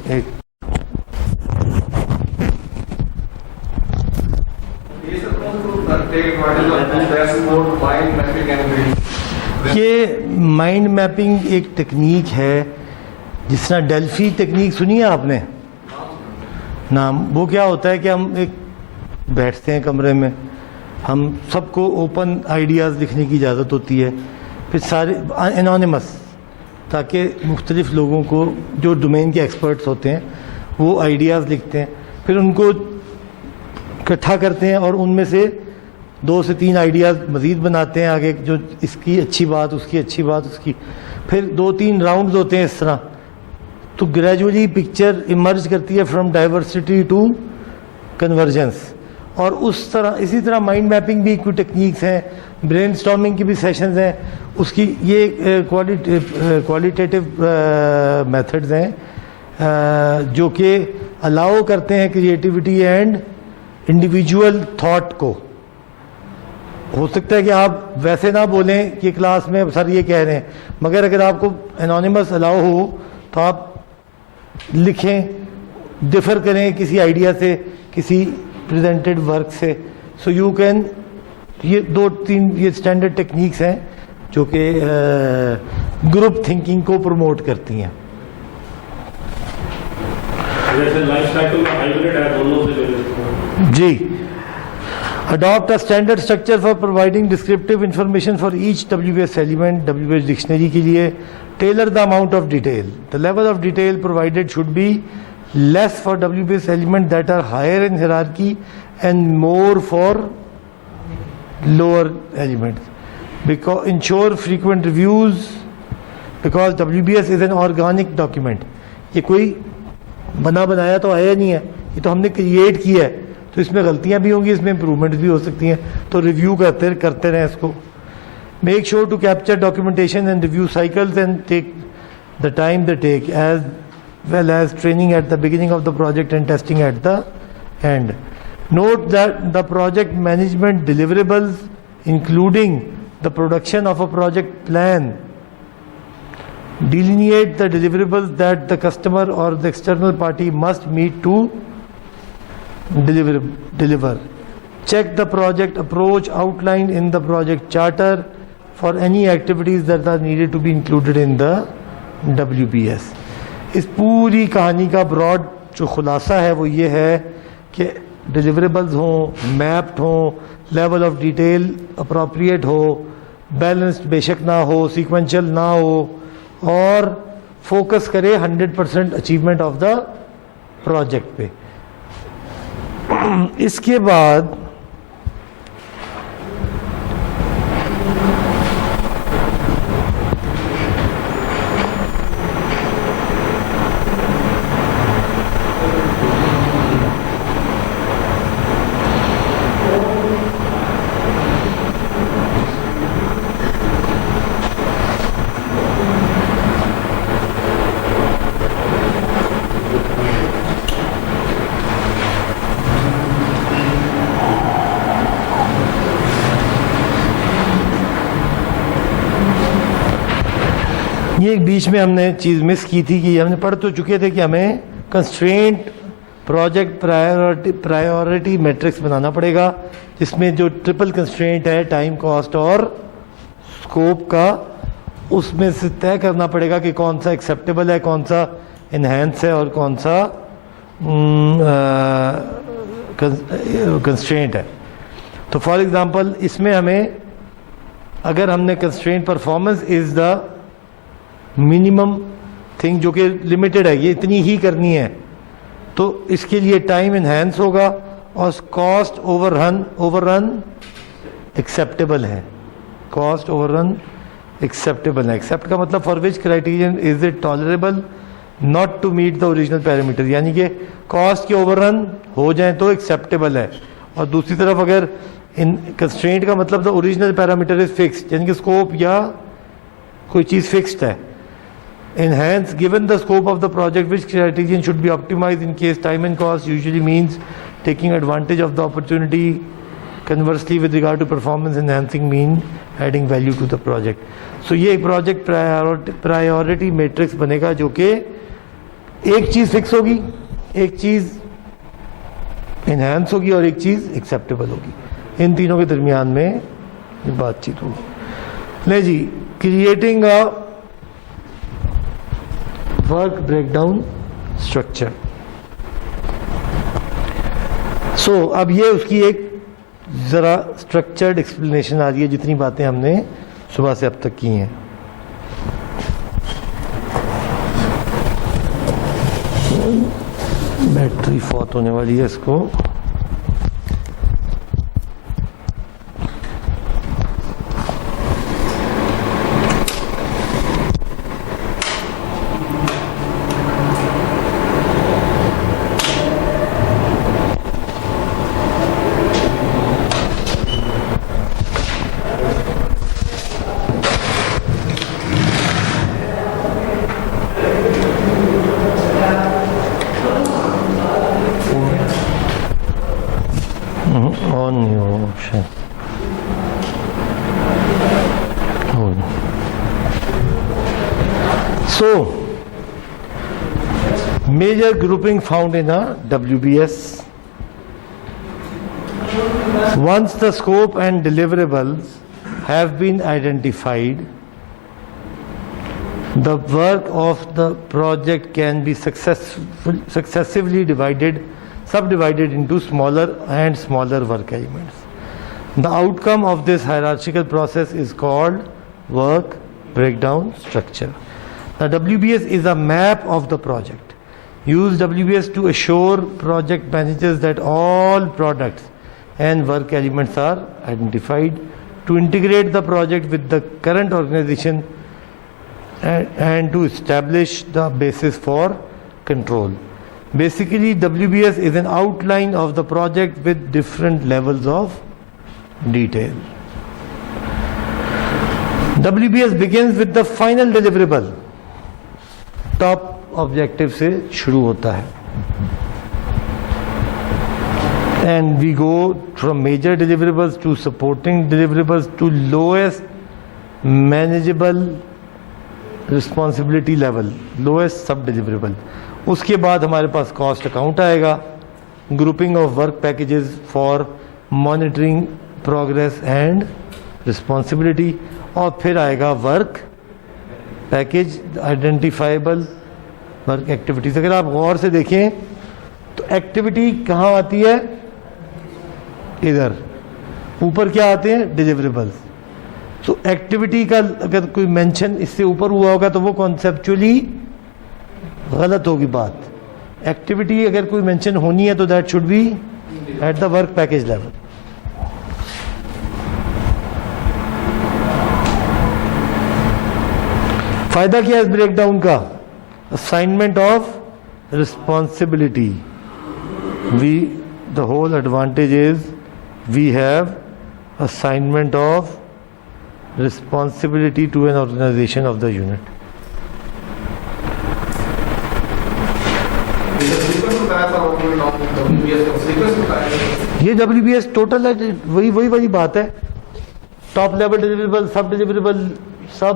یہ mind mapping ایک technique ہے جس طرح Delphi technique سنی ہے آپ نے نام. وہ کیا ہوتا ہے کہ ہم ایک بیٹھتے ہیں کمرے میں, ہم سب کو اوپن آئیڈیاز لکھنے کی اجازت ہوتی ہے, پھر سارے انانیمس, تاکہ مختلف لوگوں کو جو ڈومین کے ایکسپرٹس ہوتے ہیں وہ آئیڈیاز لکھتے ہیں, پھر ان کو اکٹھا کرتے ہیں اور ان میں سے 2 سے 3 آئیڈیاز مزید بناتے ہیں آگے, جو اس کی اچھی بات, اس کی اچھی بات, اس کی, پھر 2-3 راؤنڈز ہوتے ہیں اس طرح. تو گریجولی پکچر ایمرج کرتی ہے فرام ڈائیورسٹی ٹو کنورجنس. اور اس طرح اسی طرح مائنڈ میپنگ بھی کوئی ٹیکنیکس ہیں, برین اسٹارمنگ کی بھی سیشنز ہیں, اس کی یہ کوالیٹیٹیو میتھڈز ہیں جو کہ الاؤ کرتے ہیں کریٹیوٹی اینڈ انڈیویجول تھاٹ کو. ہو سکتا ہے کہ آپ ویسے نہ بولیں کہ کلاس میں سر یہ کہہ رہے ہیں, مگر اگر آپ کو انانیمس الاؤ ہو تو آپ لکھیں, ڈفر کریں کسی آئیڈیا سے, کسی پریزنٹڈ ورک سے. سو یو کین, یہ 2-3 یہ اسٹینڈرڈ ٹیکنیکس ہیں جو کہ گروپ تھنکنگ کو پروموٹ کرتی ہیں. جی, adopt a standard structure for providing descriptive information for each WBS element. WBS dictionary کے لیے tailor the amount of detail. The level of detail provided should be less for WBS elements that are higher in hierarchy and more for lower elements. Because ensure frequent reviews, because WBS is an organic document. یہ کوئی بنا بنایا تو آیا نہیں ہے, یہ تو ہم نے کریٹ کیا ہے, تو اس میں غلطیاں بھی ہوں گی, اس میں امپرومنٹ بھی ہو سکتی ہیں, تو ریویو کرتے رہیں اس کو. Make sure to capture documentation and review cycles and take the time they take, as well as training at the beginning of the project and testing at the end. Note that the project management deliverables including the production of a project plan. Delineate the deliverables that the customer or the external party must meet to deliver. Check the project approach outlined in the project charter for any activities that are needed to be included in the WBS. اس پوری کہانی کا Broad جو خلاصہ ہے وہ یہ ہے کہ ڈیلیوریبلز ہوں, میپڈ ہوں, level of detail appropriate who, balanced بے شک نہ ہو, سیکوینشل نہ ہو, اور فوکس کرے 100% اچیومنٹ آف دا پروجیکٹ پہ. اس کے بعد یہ ایک بیچ میں ہم نے چیز مس کی تھی کہ ہم نے پڑھ تو چکے تھے کہ ہمیں کنسٹرینٹ پروجیکٹ پرائیورٹی میٹرکس بنانا پڑے گا، جس میں جو ٹرپل کنسٹرینٹ ہے ٹائم، کاسٹ اور اسکوپ کا، اس میں سے طے کرنا پڑے گا کہ کون سا ایکسیپٹیبل ہے، کون سا انہینس ہے اور کون سا کنسٹرینٹ ہے. تو فار ایگزامپل اس میں ہمیں اگر ہم نے constraint performance is the minimum thing جو کہ لمیٹڈ ہے، یہ اتنی ہی کرنی ہے، تو اس کے لیے ٹائم انہینس ہوگا اور کاسٹ اوور رن ایکسیپٹیبل ہے. کاسٹ اوور رن ایکسیپٹیبل ہے. ایکسیپٹ کا مطلب for which criterion is it tolerable not to meet the original parameter, یعنی کہ کاسٹ کے اوور رن ہو جائیں تو ایکسیپٹیبل ہے. اور دوسری طرف اگر کنسٹرینٹ کا مطلب دا اوریجنل پیرامیٹر از فکسڈ، یعنی کہ اسکوپ یا کوئی چیز فکسڈ ہے. Enhance given the scope of the project, which criterion should be optimized in case time and cost usually means taking advantage of the opportunity. Conversely, with regard to performance enhancing mean adding value to the project. So یہ ایک project priority matrix بنے گا جو کہ ایک چیز fix ہوگی، ایک چیز انہینس ہوگی اور ایک چیز ایکسیپٹیبل ہوگی. ان تینوں کے درمیان میں بات چیت ہوگی. لے جی، creating a work breakdown structure. So اب یہ اس کی ایک ذرا اسٹرکچرڈ ایکسپلینیشن آ رہی ہے جتنی باتیں ہم نے صبح سے اب تک کی ہیں. بیٹری فوت ہونے والی ہے اس کو. So, major grouping found in a WBS. Once the scope and deliverables have been identified, the work of the project can be successively subdivided into smaller and smaller work elements. The outcome of this hierarchical process is called work breakdown structure. The WBS is a map of the project. Use WBS to assure project managers that all products and work elements are identified, to integrate the project with the current organization and to establish the basis for control. Basically, WBS is an outline of the project with different levels of detail. WBS begins with the final deliverable. Top objective سے شروع ہوتا ہے. And we go from major deliverables to supporting deliverables to lowest manageable responsibility level, lowest sub deliverable. اس کے بعد ہمارے پاس cost account آئے گا، grouping of work packages for monitoring progress and responsibility, اور پھر آئے گا work package identifiable work activities. اگر آپ غور سے دیکھیں تو ایکٹیویٹی کہاں آتی ہے؟ ادھر اوپر کیا آتے ہیں؟ ڈیلیوریبلز. تو ایکٹیویٹی کا اگر کوئی مینشن اس سے اوپر ہوا ہوگا تو وہ کانسیپچولی غلط ہوگی بات. ایکٹیویٹی اگر کوئی مینشن ہونی ہے تو that should be at the work package level. فائدہ کیا ہے اس بریک ڈاؤن کا؟ Assignment of responsibility. the whole advantage is we have assignment of responsibility to an organization of the unit. یہ WBS ٹوٹل ہے، وہی والی بات ہے. Top level deliverable, sub deliverable, sub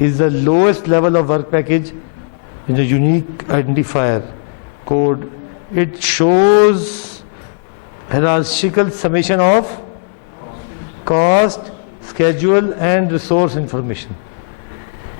is the lowest level of work package in the unique identifier code. It shows hierarchical summation of cost, schedule and resource information.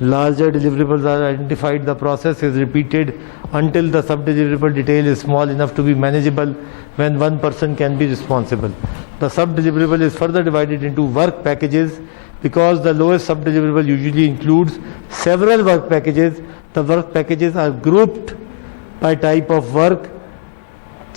larger deliverables are identified. The process is repeated until the sub deliverable detail is small enough to be manageable when one person can be responsible. The sub deliverable is further divided into work packages. Because the lowest sub deliverable usually includes several work packages, the work packages are grouped by type of work.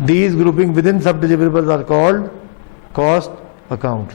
These grouping within sub deliverables are called cost accounts.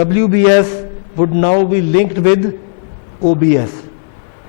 WBS would now be linked with OBS,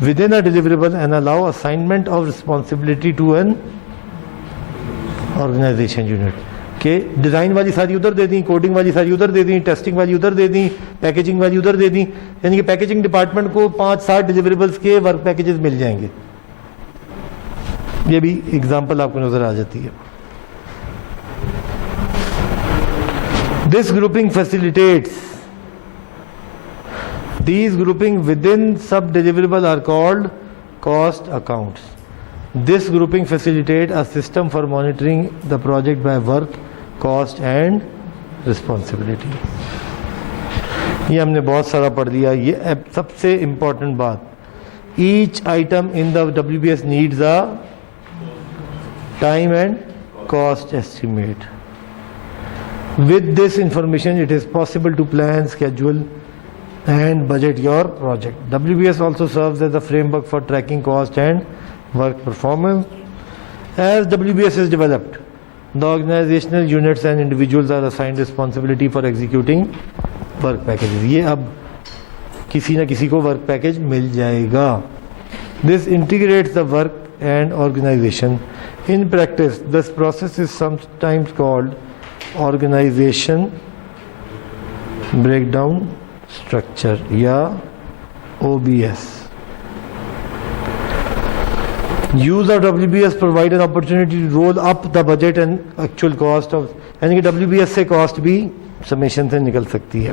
within a deliverable and allow assignment of responsibility to an organization unit. کہ design والی ساری ادھر دے دیں, coding والی ساری ادھر دے دیں, testing والی ادھر دے دیں, پیکیجنگ والی ادھر دے دیں, یعنی کہ پیکیجنگ ڈپارٹمنٹ کو 5-7 ڈیلیوریبلس کے ورک پیکیجز مل جائیں گے. یہ بھی اگزامپل آپ کو نظر آ جاتی ہے. This grouping facilitates. These grouping within sub-deliverable are called cost accounts. This grouping facilitates a system for monitoring the project by work, cost and responsibility. یہ ہم نے بہت سارا پڑھ لیا. یہ سب سے امپورٹنٹ بات, each item in the WBS needs a time and cost estimate. With this information, it is possible to plan, schedule and budget your project. WBS also serves as a framework for tracking cost and work performance. As WBS is developed, the organizational units and individuals are assigned responsibility for executing work packages. یہ اب کسی نہ کسی کو work package مل جائے گا. This integrates the work and organization. In practice, this process is sometimes called organization breakdown structure یا OBS. Use of WBS provide an opportunity to roll up the budget and actual cost of, یعنی کہ WBS سے cost بھی summation سے نکل سکتی ہے.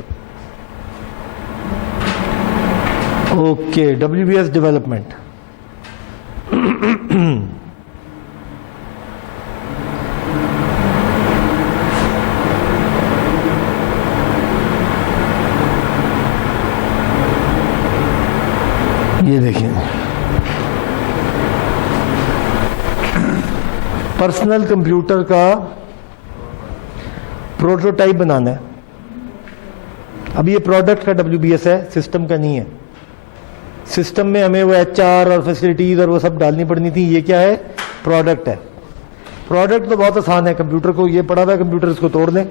Okay, WBS development. یہ دیکھیں, پرسنل کمپیوٹر کا پروٹوٹائپ بنانا ہے. اب یہ پروڈکٹ کا WBS ہے, سسٹم کا نہیں ہے. سسٹم میں ہمیں وہ HR اور فیسلٹیز اور وہ سب ڈالنی پڑنی تھی. یہ کیا ہے؟ پروڈکٹ ہے. پروڈکٹ تو بہت آسان ہے, کمپیوٹر کو یہ پڑا ہوا ہے, کمپیوٹر اس کو توڑ دیں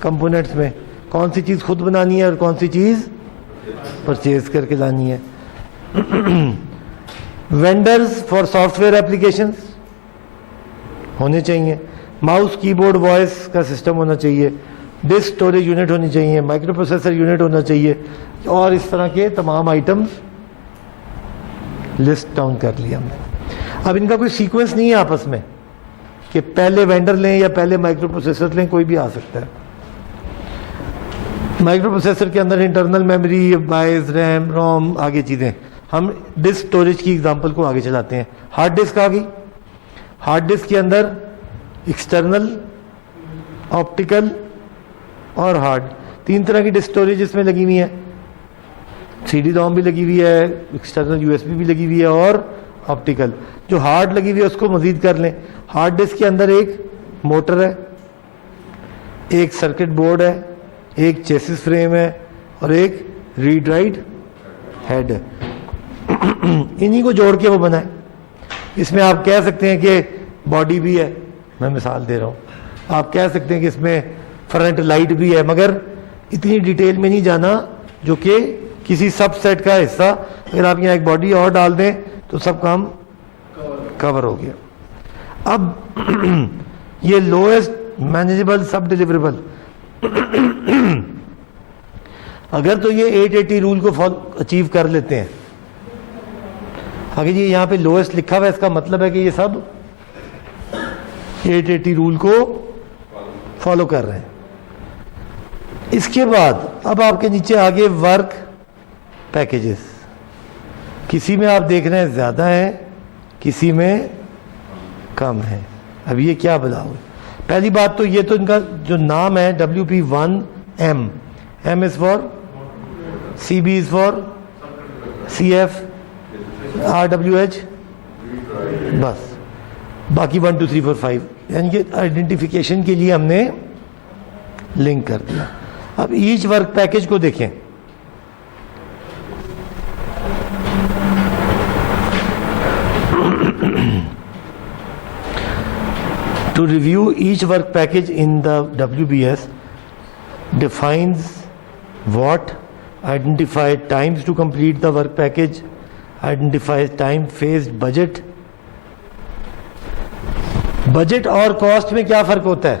کمپوننٹس میں, کون سی چیز خود بنانی ہے اور کون سی چیز پرچیز کر کے لانی ہے. Vendors for soft where applications ہونے چاہیے, ماؤس کی بورڈ وائس کا سسٹم ہونا چاہیے, ڈسک اسٹوریج یونٹ ہونی چاہیے, مائکرو پروسیسر یونٹ ہونا چاہیے, اور اس طرح کے تمام آئٹمس لسٹ ڈاؤن کر لیا ہم نے. اب ان کا کوئی سیکوینس نہیں ہے آپس میں کہ پہلے وینڈر لیں یا پہلے مائکرو پروسیسر لیں, کوئی بھی آ سکتا ہے. مائکرو پروسیسر کے اندر انٹرنل میموری, بائز, ریم, روم, آگے چیزیں. ہم ڈسک اسٹوریج کی ایگزامپل کو آگے چلاتے ہیں. ہارڈ ڈسک آ گئی. ہارڈ ڈسک کے اندر ایکسٹرنل, آپٹیکل اور ہارڈ, 3 طرح کی ڈسک اسٹوریج اس میں لگی ہوئی ہے. CD روم بھی لگی ہوئی ہے, ایکسٹرنل USB بھی لگی ہوئی ہے اور آپٹیکل. جو ہارڈ لگی ہوئی ہے اس کو مزید کر لیں. ہارڈ ڈسک کے اندر ایک موٹر ہے, ایک سرکٹ بورڈ ہے, ایک چیسس فریم ہے اور ایک ریڈ رائٹ ہیڈ ہے. انہی کو جوڑ کے وہ بنا ہے. اس میں آپ کہہ سکتے ہیں کہ باڈی بھی ہے, میں مثال دے رہا ہوں. آپ کہہ سکتے ہیں کہ اس میں فرنٹ لائٹ بھی ہے, مگر اتنی ڈیٹیل میں نہیں جانا جو کہ کسی سب سیٹ کا حصہ. اگر آپ یہاں ایک باڈی اور ڈال دیں تو سب کام کور ہو گیا. اب یہ لوئسٹ مینیجبل سب ڈیلیوریبل, اگر تو یہ 880 رول کو اچیو کر لیتے ہیں. اگر یہ یہاں پہ لوئسٹ لکھا ہوا ہے, اس کا مطلب ہے کہ یہ سب 880 رول کو فالو کر رہے ہیں. اس کے بعد اب آپ کے نیچے آگے ورک پیکیجز. کسی میں آپ دیکھ رہے ہیں زیادہ ہیں, کسی میں کم ہے. اب یہ کیا بتاؤ؟ پہلی بات تو یہ تو ان کا جو نام ہے WP1M, M is for CB is for CF, RWH, بس باقی 1 2 3 4 5, یعنی کہ آئیڈینٹیفیکیشن کے لیے ہم نے لنک کر دیا. اب ایچ ورک پیکیج کو دیکھیں. To review each work package in the WBS defines what, identifies times to complete the work package, identifies time phased budget. Budget اور کاسٹ میں کیا فرق ہوتا ہے؟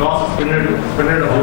cost spent on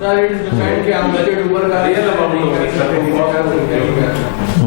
real amount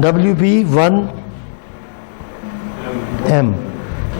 WP1M,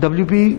WP,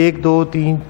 1 2 3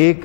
1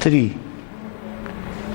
3।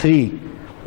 3।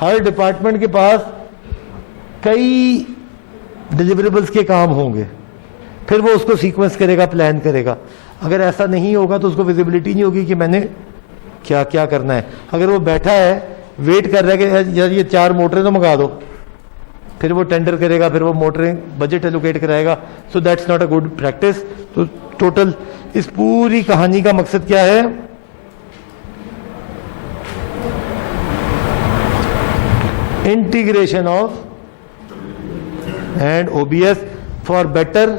Hare department کے پاس کئی deliverables کے کام ہوں گے، پھر وہ اس کو سیکوینس کرے گا، پلان کرے گا. اگر ایسا نہیں ہوگا تو اس کو ویزیبلٹی نہیں ہوگی کہ میں نے کیا کیا کرنا ہے. اگر وہ بیٹھا ہے ویٹ کر رہا ہے کہ یار یہ 4 موٹریں تو منگا دو، پھر وہ ٹینڈر کرے گا، پھر وہ موٹریں بجٹ ایلوکیٹ کرائے گا. So that's not a good practice. تو ٹوٹل اس پوری کہانی کا مقصد کیا ہے؟ Integration of and OBS for better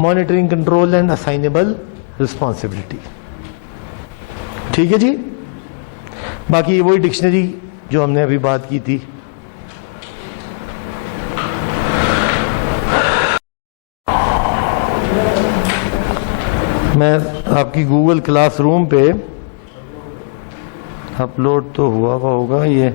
monitoring control and assignable responsibility. ٹھیک ہے جی. باقی وہی ڈکشنری جو ہم نے ابھی بات کی تھی. میں آپ کی گوگل کلاس روم پہ اپلوڈ تو ہوا ہوگا یہ.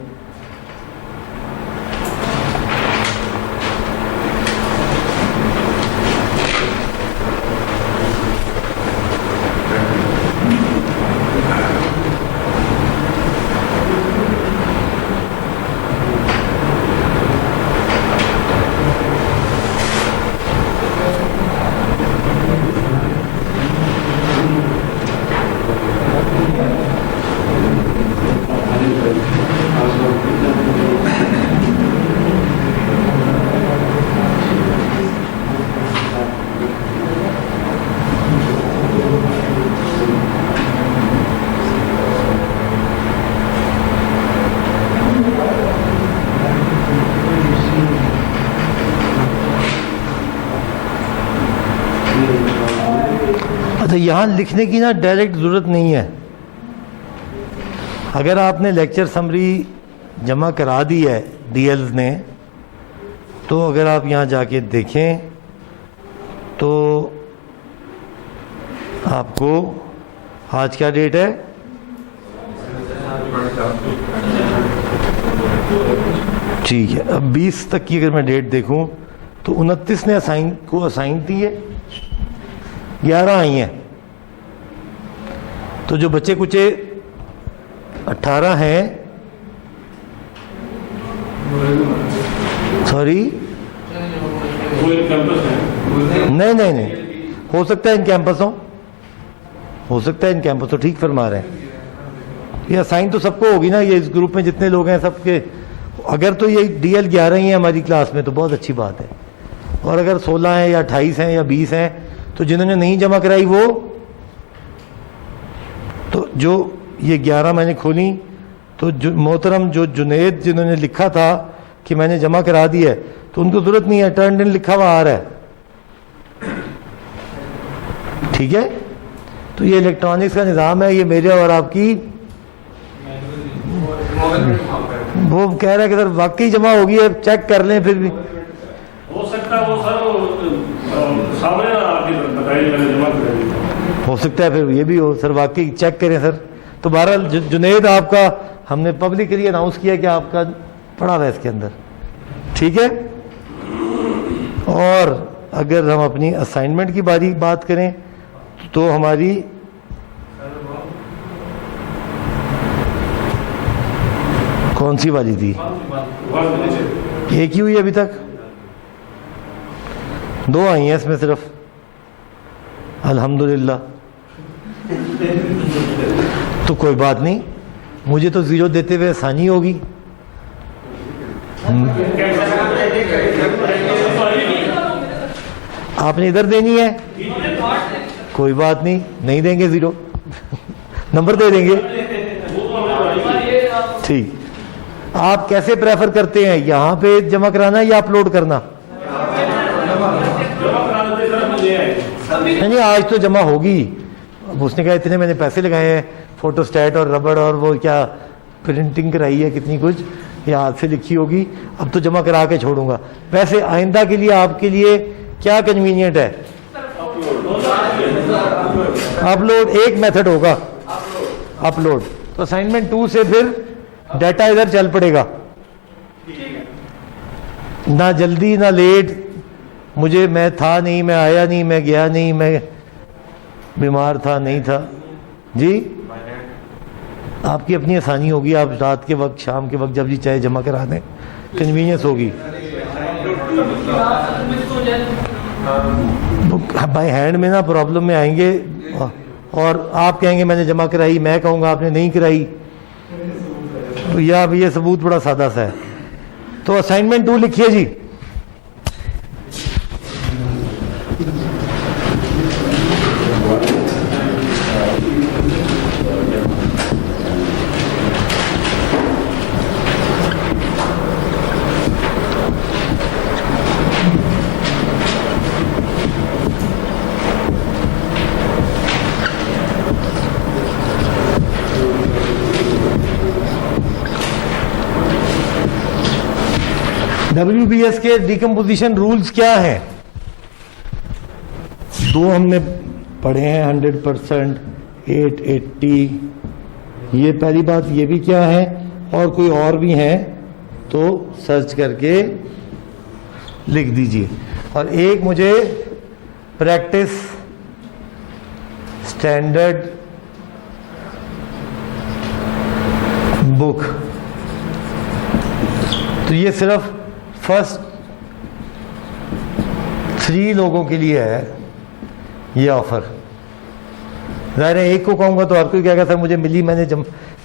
یہاں لکھنے کی نا ڈائریکٹ ضرورت نہیں ہے. اگر آپ نے لیکچر سمری جمع کرا دی ہے DLs نے، تو اگر آپ یہاں جا کے دیکھیں تو آپ کو آج کیا ڈیٹ ہے؟ ٹھیک ہے. اب 20 تک کی اگر میں ڈیٹ دیکھوں تو 29 نے اسائن کی ہے، 11 آئی ہیں. تو جو بچے کچے 18 ہیں، سوری نہیں ہو سکتا ہے ان کیمپس ہو، ٹھیک فرما رہے ہیں. یہ اسائن تو سب کو ہوگی نا، یہ اس گروپ میں جتنے لوگ ہیں سب کے. اگر تو یہ DL 11 ہی ہیں ہماری کلاس میں تو بہت اچھی بات ہے. اور اگر 16 ہیں یا 28 ہیں یا 20 ہیں تو جنہوں نے نہیں جمع کرائی وہ تو جو یہ 11 میں نے کھولی تو محترم جو جنید جنہوں نے لکھا تھا کہ میں نے جمع کرا دی ہے تو ان کو ضرورت نہیں ہے، ٹرنڈ ان لکھا ہوا آ رہا ہے. ٹھیک ہے. تو یہ الیکٹرانکس کا نظام ہے، یہ میرے اور آپ کی. وہ کہہ رہا ہے کہ سر واقعی جمع ہوگی ہے، چیک کر لیں. پھر بھی ہو سکتا ہے وہ سر سامنے آپ کی بتائیے جمع کریں. ہو سکتا ہے پھر یہ بھی ہو سر، واقعی چیک کریں سر. تو بہرحال جنید آپ کا ہم نے پبلکلی اناؤنس کیا کہ آپ کا پڑا ہوا ہے اس کے اندر. ٹھیک ہے. اور اگر ہم اپنی اسائنمنٹ کی بات کریں تو ہماری کون سی والی تھی؟ ایک ہی ہوئی ابھی تک، 2 آئی ہیں اس میں صرف. الحمدللہ. تو کوئی بات نہیں، مجھے تو 0 دیتے ہوئے آسانی ہوگی. آپ نے ادھر دینی ہے، کوئی بات نہیں، نہیں دیں گے 0 نمبر دے دیں گے. ٹھیک. آپ کیسے پریفر کرتے ہیں، یہاں پہ جمع کرانا یا اپلوڈ کرنا؟ نہیں آج تو جمع ہوگی. اس نے کہا اتنے میں نے پیسے لگائے ہیں، فوٹو اسٹیٹ اور ربڑ اور وہ کیا پرنٹنگ کرائی ہے کتنی کچھ، یہ ہاتھ سے لکھی ہوگی، اب تو جمع کرا کے چھوڑوں گا. ویسے آئندہ کے لیے آپ کے لیے کیا کنوینئنٹ ہے؟ اپلوڈ ایک میتھڈ ہوگا، اپلوڈ. تو اسائنمنٹ 2 سے پھر ڈیٹا ادھر چل پڑے گا، نہ جلدی نہ لیٹ. مجھے میں تھا نہیں، میں آیا نہیں، میں گیا نہیں، میں بیمار تھا نہیں تھا. جی آپ کی اپنی آسانی ہوگی, آپ رات کے وقت شام کے وقت جب جی چاہے جمع کرا دیں, کنوینئنس ہوگی. بائی ہینڈ میں نا پرابلم میں آئیں گے, اور آپ کہیں گے میں نے جمع کرائی, میں کہوں گا آپ نے نہیں کرائی, تو یہ ثبوت بڑا سادہ سا ہے. تو اسائنمنٹ 2 لکھیے جی. WBS کے ڈیکمپوزیشن رولز کیا ہیں؟ 2 ہم نے پڑھے ہیں, 100%, 880. یہ پہلی بات. یہ بھی کیا ہے, اور کوئی اور بھی ہیں تو سرچ کر کے لکھ دیجئے. اور ایک مجھے پریکٹس اسٹینڈرڈ بک, تو یہ صرف فرسٹ 3 لوگوں کے لیے ہے یہ آفر. ظاہر ہے ایک کو کہوں گا تو ہر کوئی کہے گا سر مجھے ملی, میں نے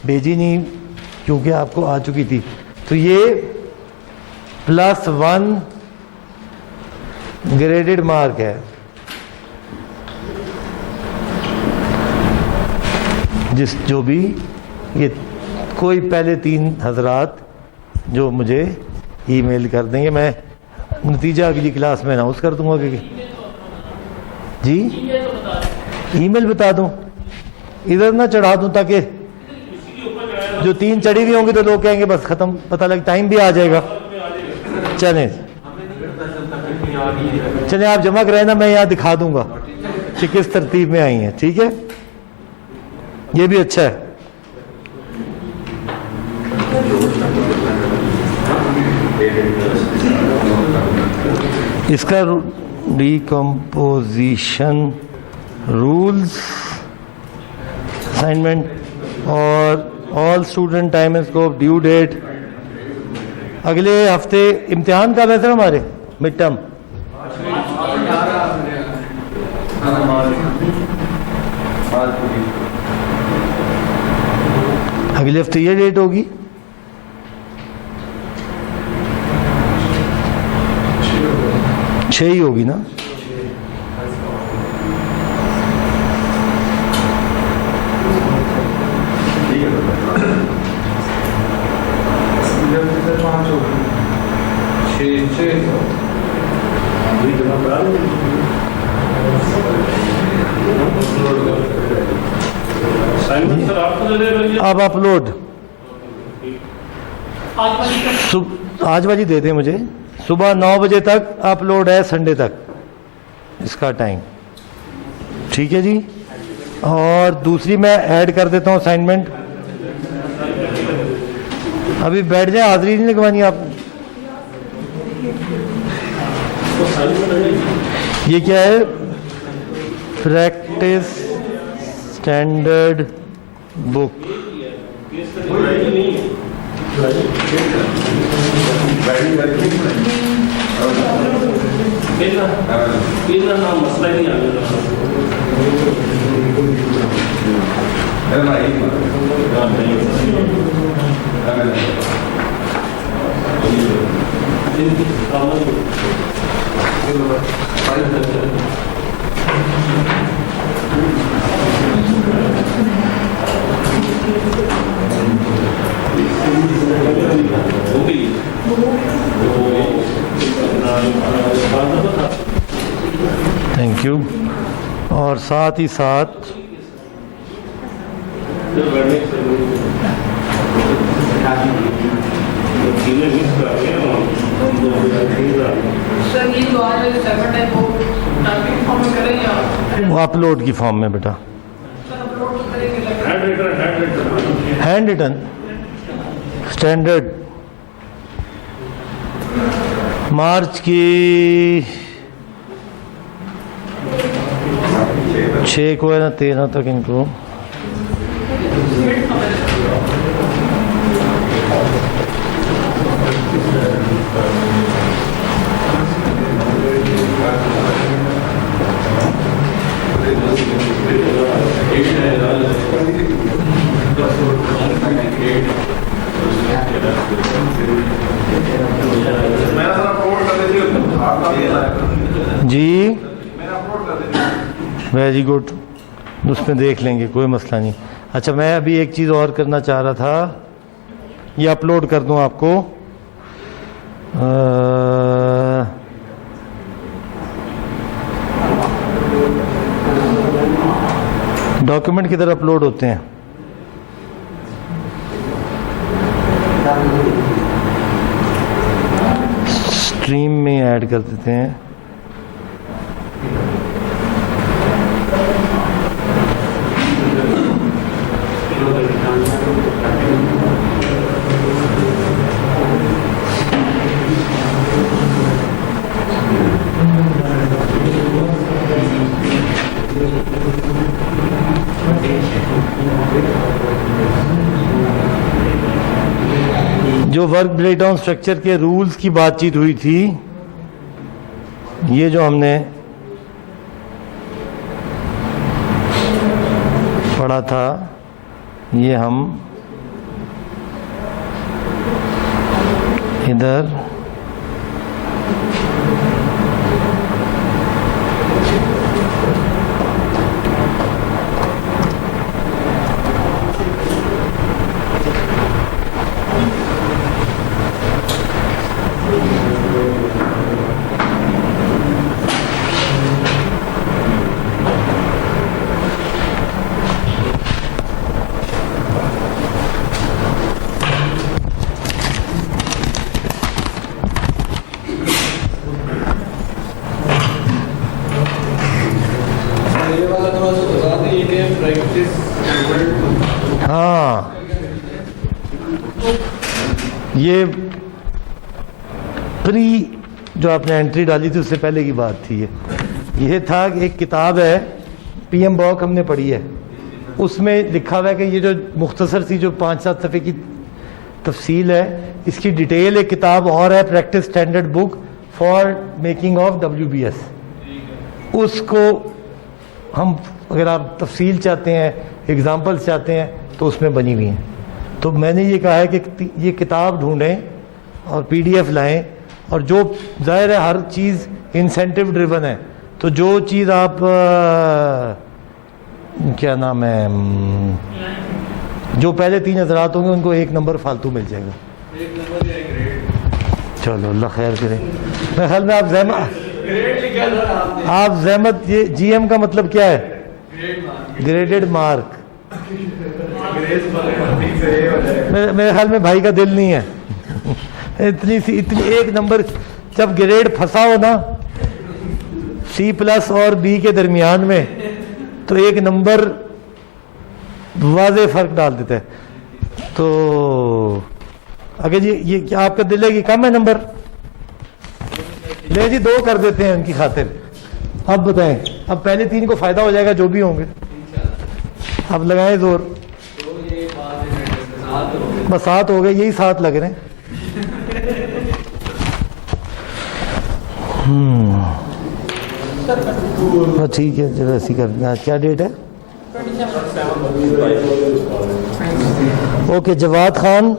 بھیجی نہیں کیونکہ آپ کو آ چکی تھی. تو یہ +1 گریڈڈ مارک ہے, جو بھی یہ کوئی پہلے 3 حضرات جو مجھے ای میل کر دیں گے, میں نتیجہ اگلی کلاس میں اناؤنس کر دوں گا. کہ جی ای میل بتا دوں, ادھر نہ چڑھا دوں تاکہ جو 3 چڑھی ہوئی ہوں گی تو لوگ کہیں گے بس ختم, پتہ لگ ٹائم بھی آ جائے گا. چلیں آپ جمع کرائیں نا, میں یہاں دکھا دوں گا کہ کس ترتیب میں آئی ہیں. ٹھیک ہے, یہ بھی اچھا ہے. اس کا ڈیکمپوزیشن رولز اسائنمنٹ اور all student time and scope due date. اگلے ہفتے امتحان کب ہے سر ہمارے مڈ ٹرم؟ اگلے ہفتے یہ ڈیٹ ہوگی. ہی ہوگی نا. اب اپلوڈ آج والی دے دیں مجھے. صبح 9 بجے تک اپلوڈ ہے, سنڈے تک اس کا ٹائم. ٹھیک ہے جی. اور دوسری میں ایڈ کر دیتا ہوں اسائنمنٹ. ابھی بیٹھ جائیں, حاضری نہیں لگوانی آپ. یہ کیا ہے؟ پریکٹس اسٹینڈرڈ بک. مسئلہ نہیں آ تھینک یو. اور ساتھ ہی ساتھ وہ اپلوڈ کی فارم میں بیٹا ہینڈ ریٹن اسٹینڈرڈ مارچ کی 6 کو ہے نا 13 تک ان کو جی میں نے اپلوڈ کر دی. ویری گڈ, اس میں دیکھ لیں گے, کوئی مسئلہ نہیں. اچھا میں ابھی ایک چیز اور کرنا چاہ رہا تھا, یہ اپلوڈ کر دوں آپ کو. ڈاکیومنٹ کدھر اپلوڈ ہوتے ہیں؟ اسٹریم میں ایڈ کر دیتے ہیں. جو ورک بریک ڈاؤن اسٹرکچر کے رولز کی بات چیت ہوئی تھی, یہ جو ہم نے پڑھا تھا, یہ ہم ادھر یہ والا تھوڑا سا بتا دیں, یہ کہ پریکٹس ہاں یہ پری جو آپ نے انٹری ڈالی تھی اس سے پہلے کی بات تھی. یہ تھا کہ ایک کتاب ہے پی ایم باک ہم نے پڑھی ہے, اس میں لکھا ہوا ہے کہ یہ جو مختصر سی جو 5-7 صفحے کی تفصیل ہے, اس کی ڈیٹیل ایک کتاب اور ہے, practice standard book for making of WBS. اس کو ہم اگر آپ تفصیل چاہتے ہیں, ایگزامپلس چاہتے ہیں, تو اس میں بنی ہوئی ہیں. تو میں نے یہ کہا ہے کہ یہ کتاب ڈھونڈیں اور PDF لائیں, اور جو ظاہر ہے ہر چیز انسینٹیو ڈریون ہے, تو جو چیز آپ کیا نام ہے, جو پہلے 3 حضرات ہوں گے ان کو 1 نمبر فالتو مل جائے گا. چلو اللہ خیر کرے. میرے خیال میں آپ زحمت, یہ GM کا مطلب کیا ہے؟ Graded mark. میرے خیال میں بھائی کا دل نہیں ہے. اتنی 1 نمبر جب گریڈ پھنسا ہو نا C+ اور B کے درمیان میں, تو 1 نمبر واضح فرق ڈال دیتا ہے. تو اگر یہ کیا آپ کا دل ہے کہ کم ہے نمبر, لے جی 2 کر دیتے ہیں ان کی خاطر. اب بتائیں, اب پہلے 3 کو فائدہ ہو جائے گا جو بھی ہوں گے. اب لگائیں زور, بس 7 ہو گئے, یہی 7 لگ رہے ہیں. ٹھیک ہے چلو ایسی کر دیں. کیا ڈیٹ ہے؟ اوکے. جواد خان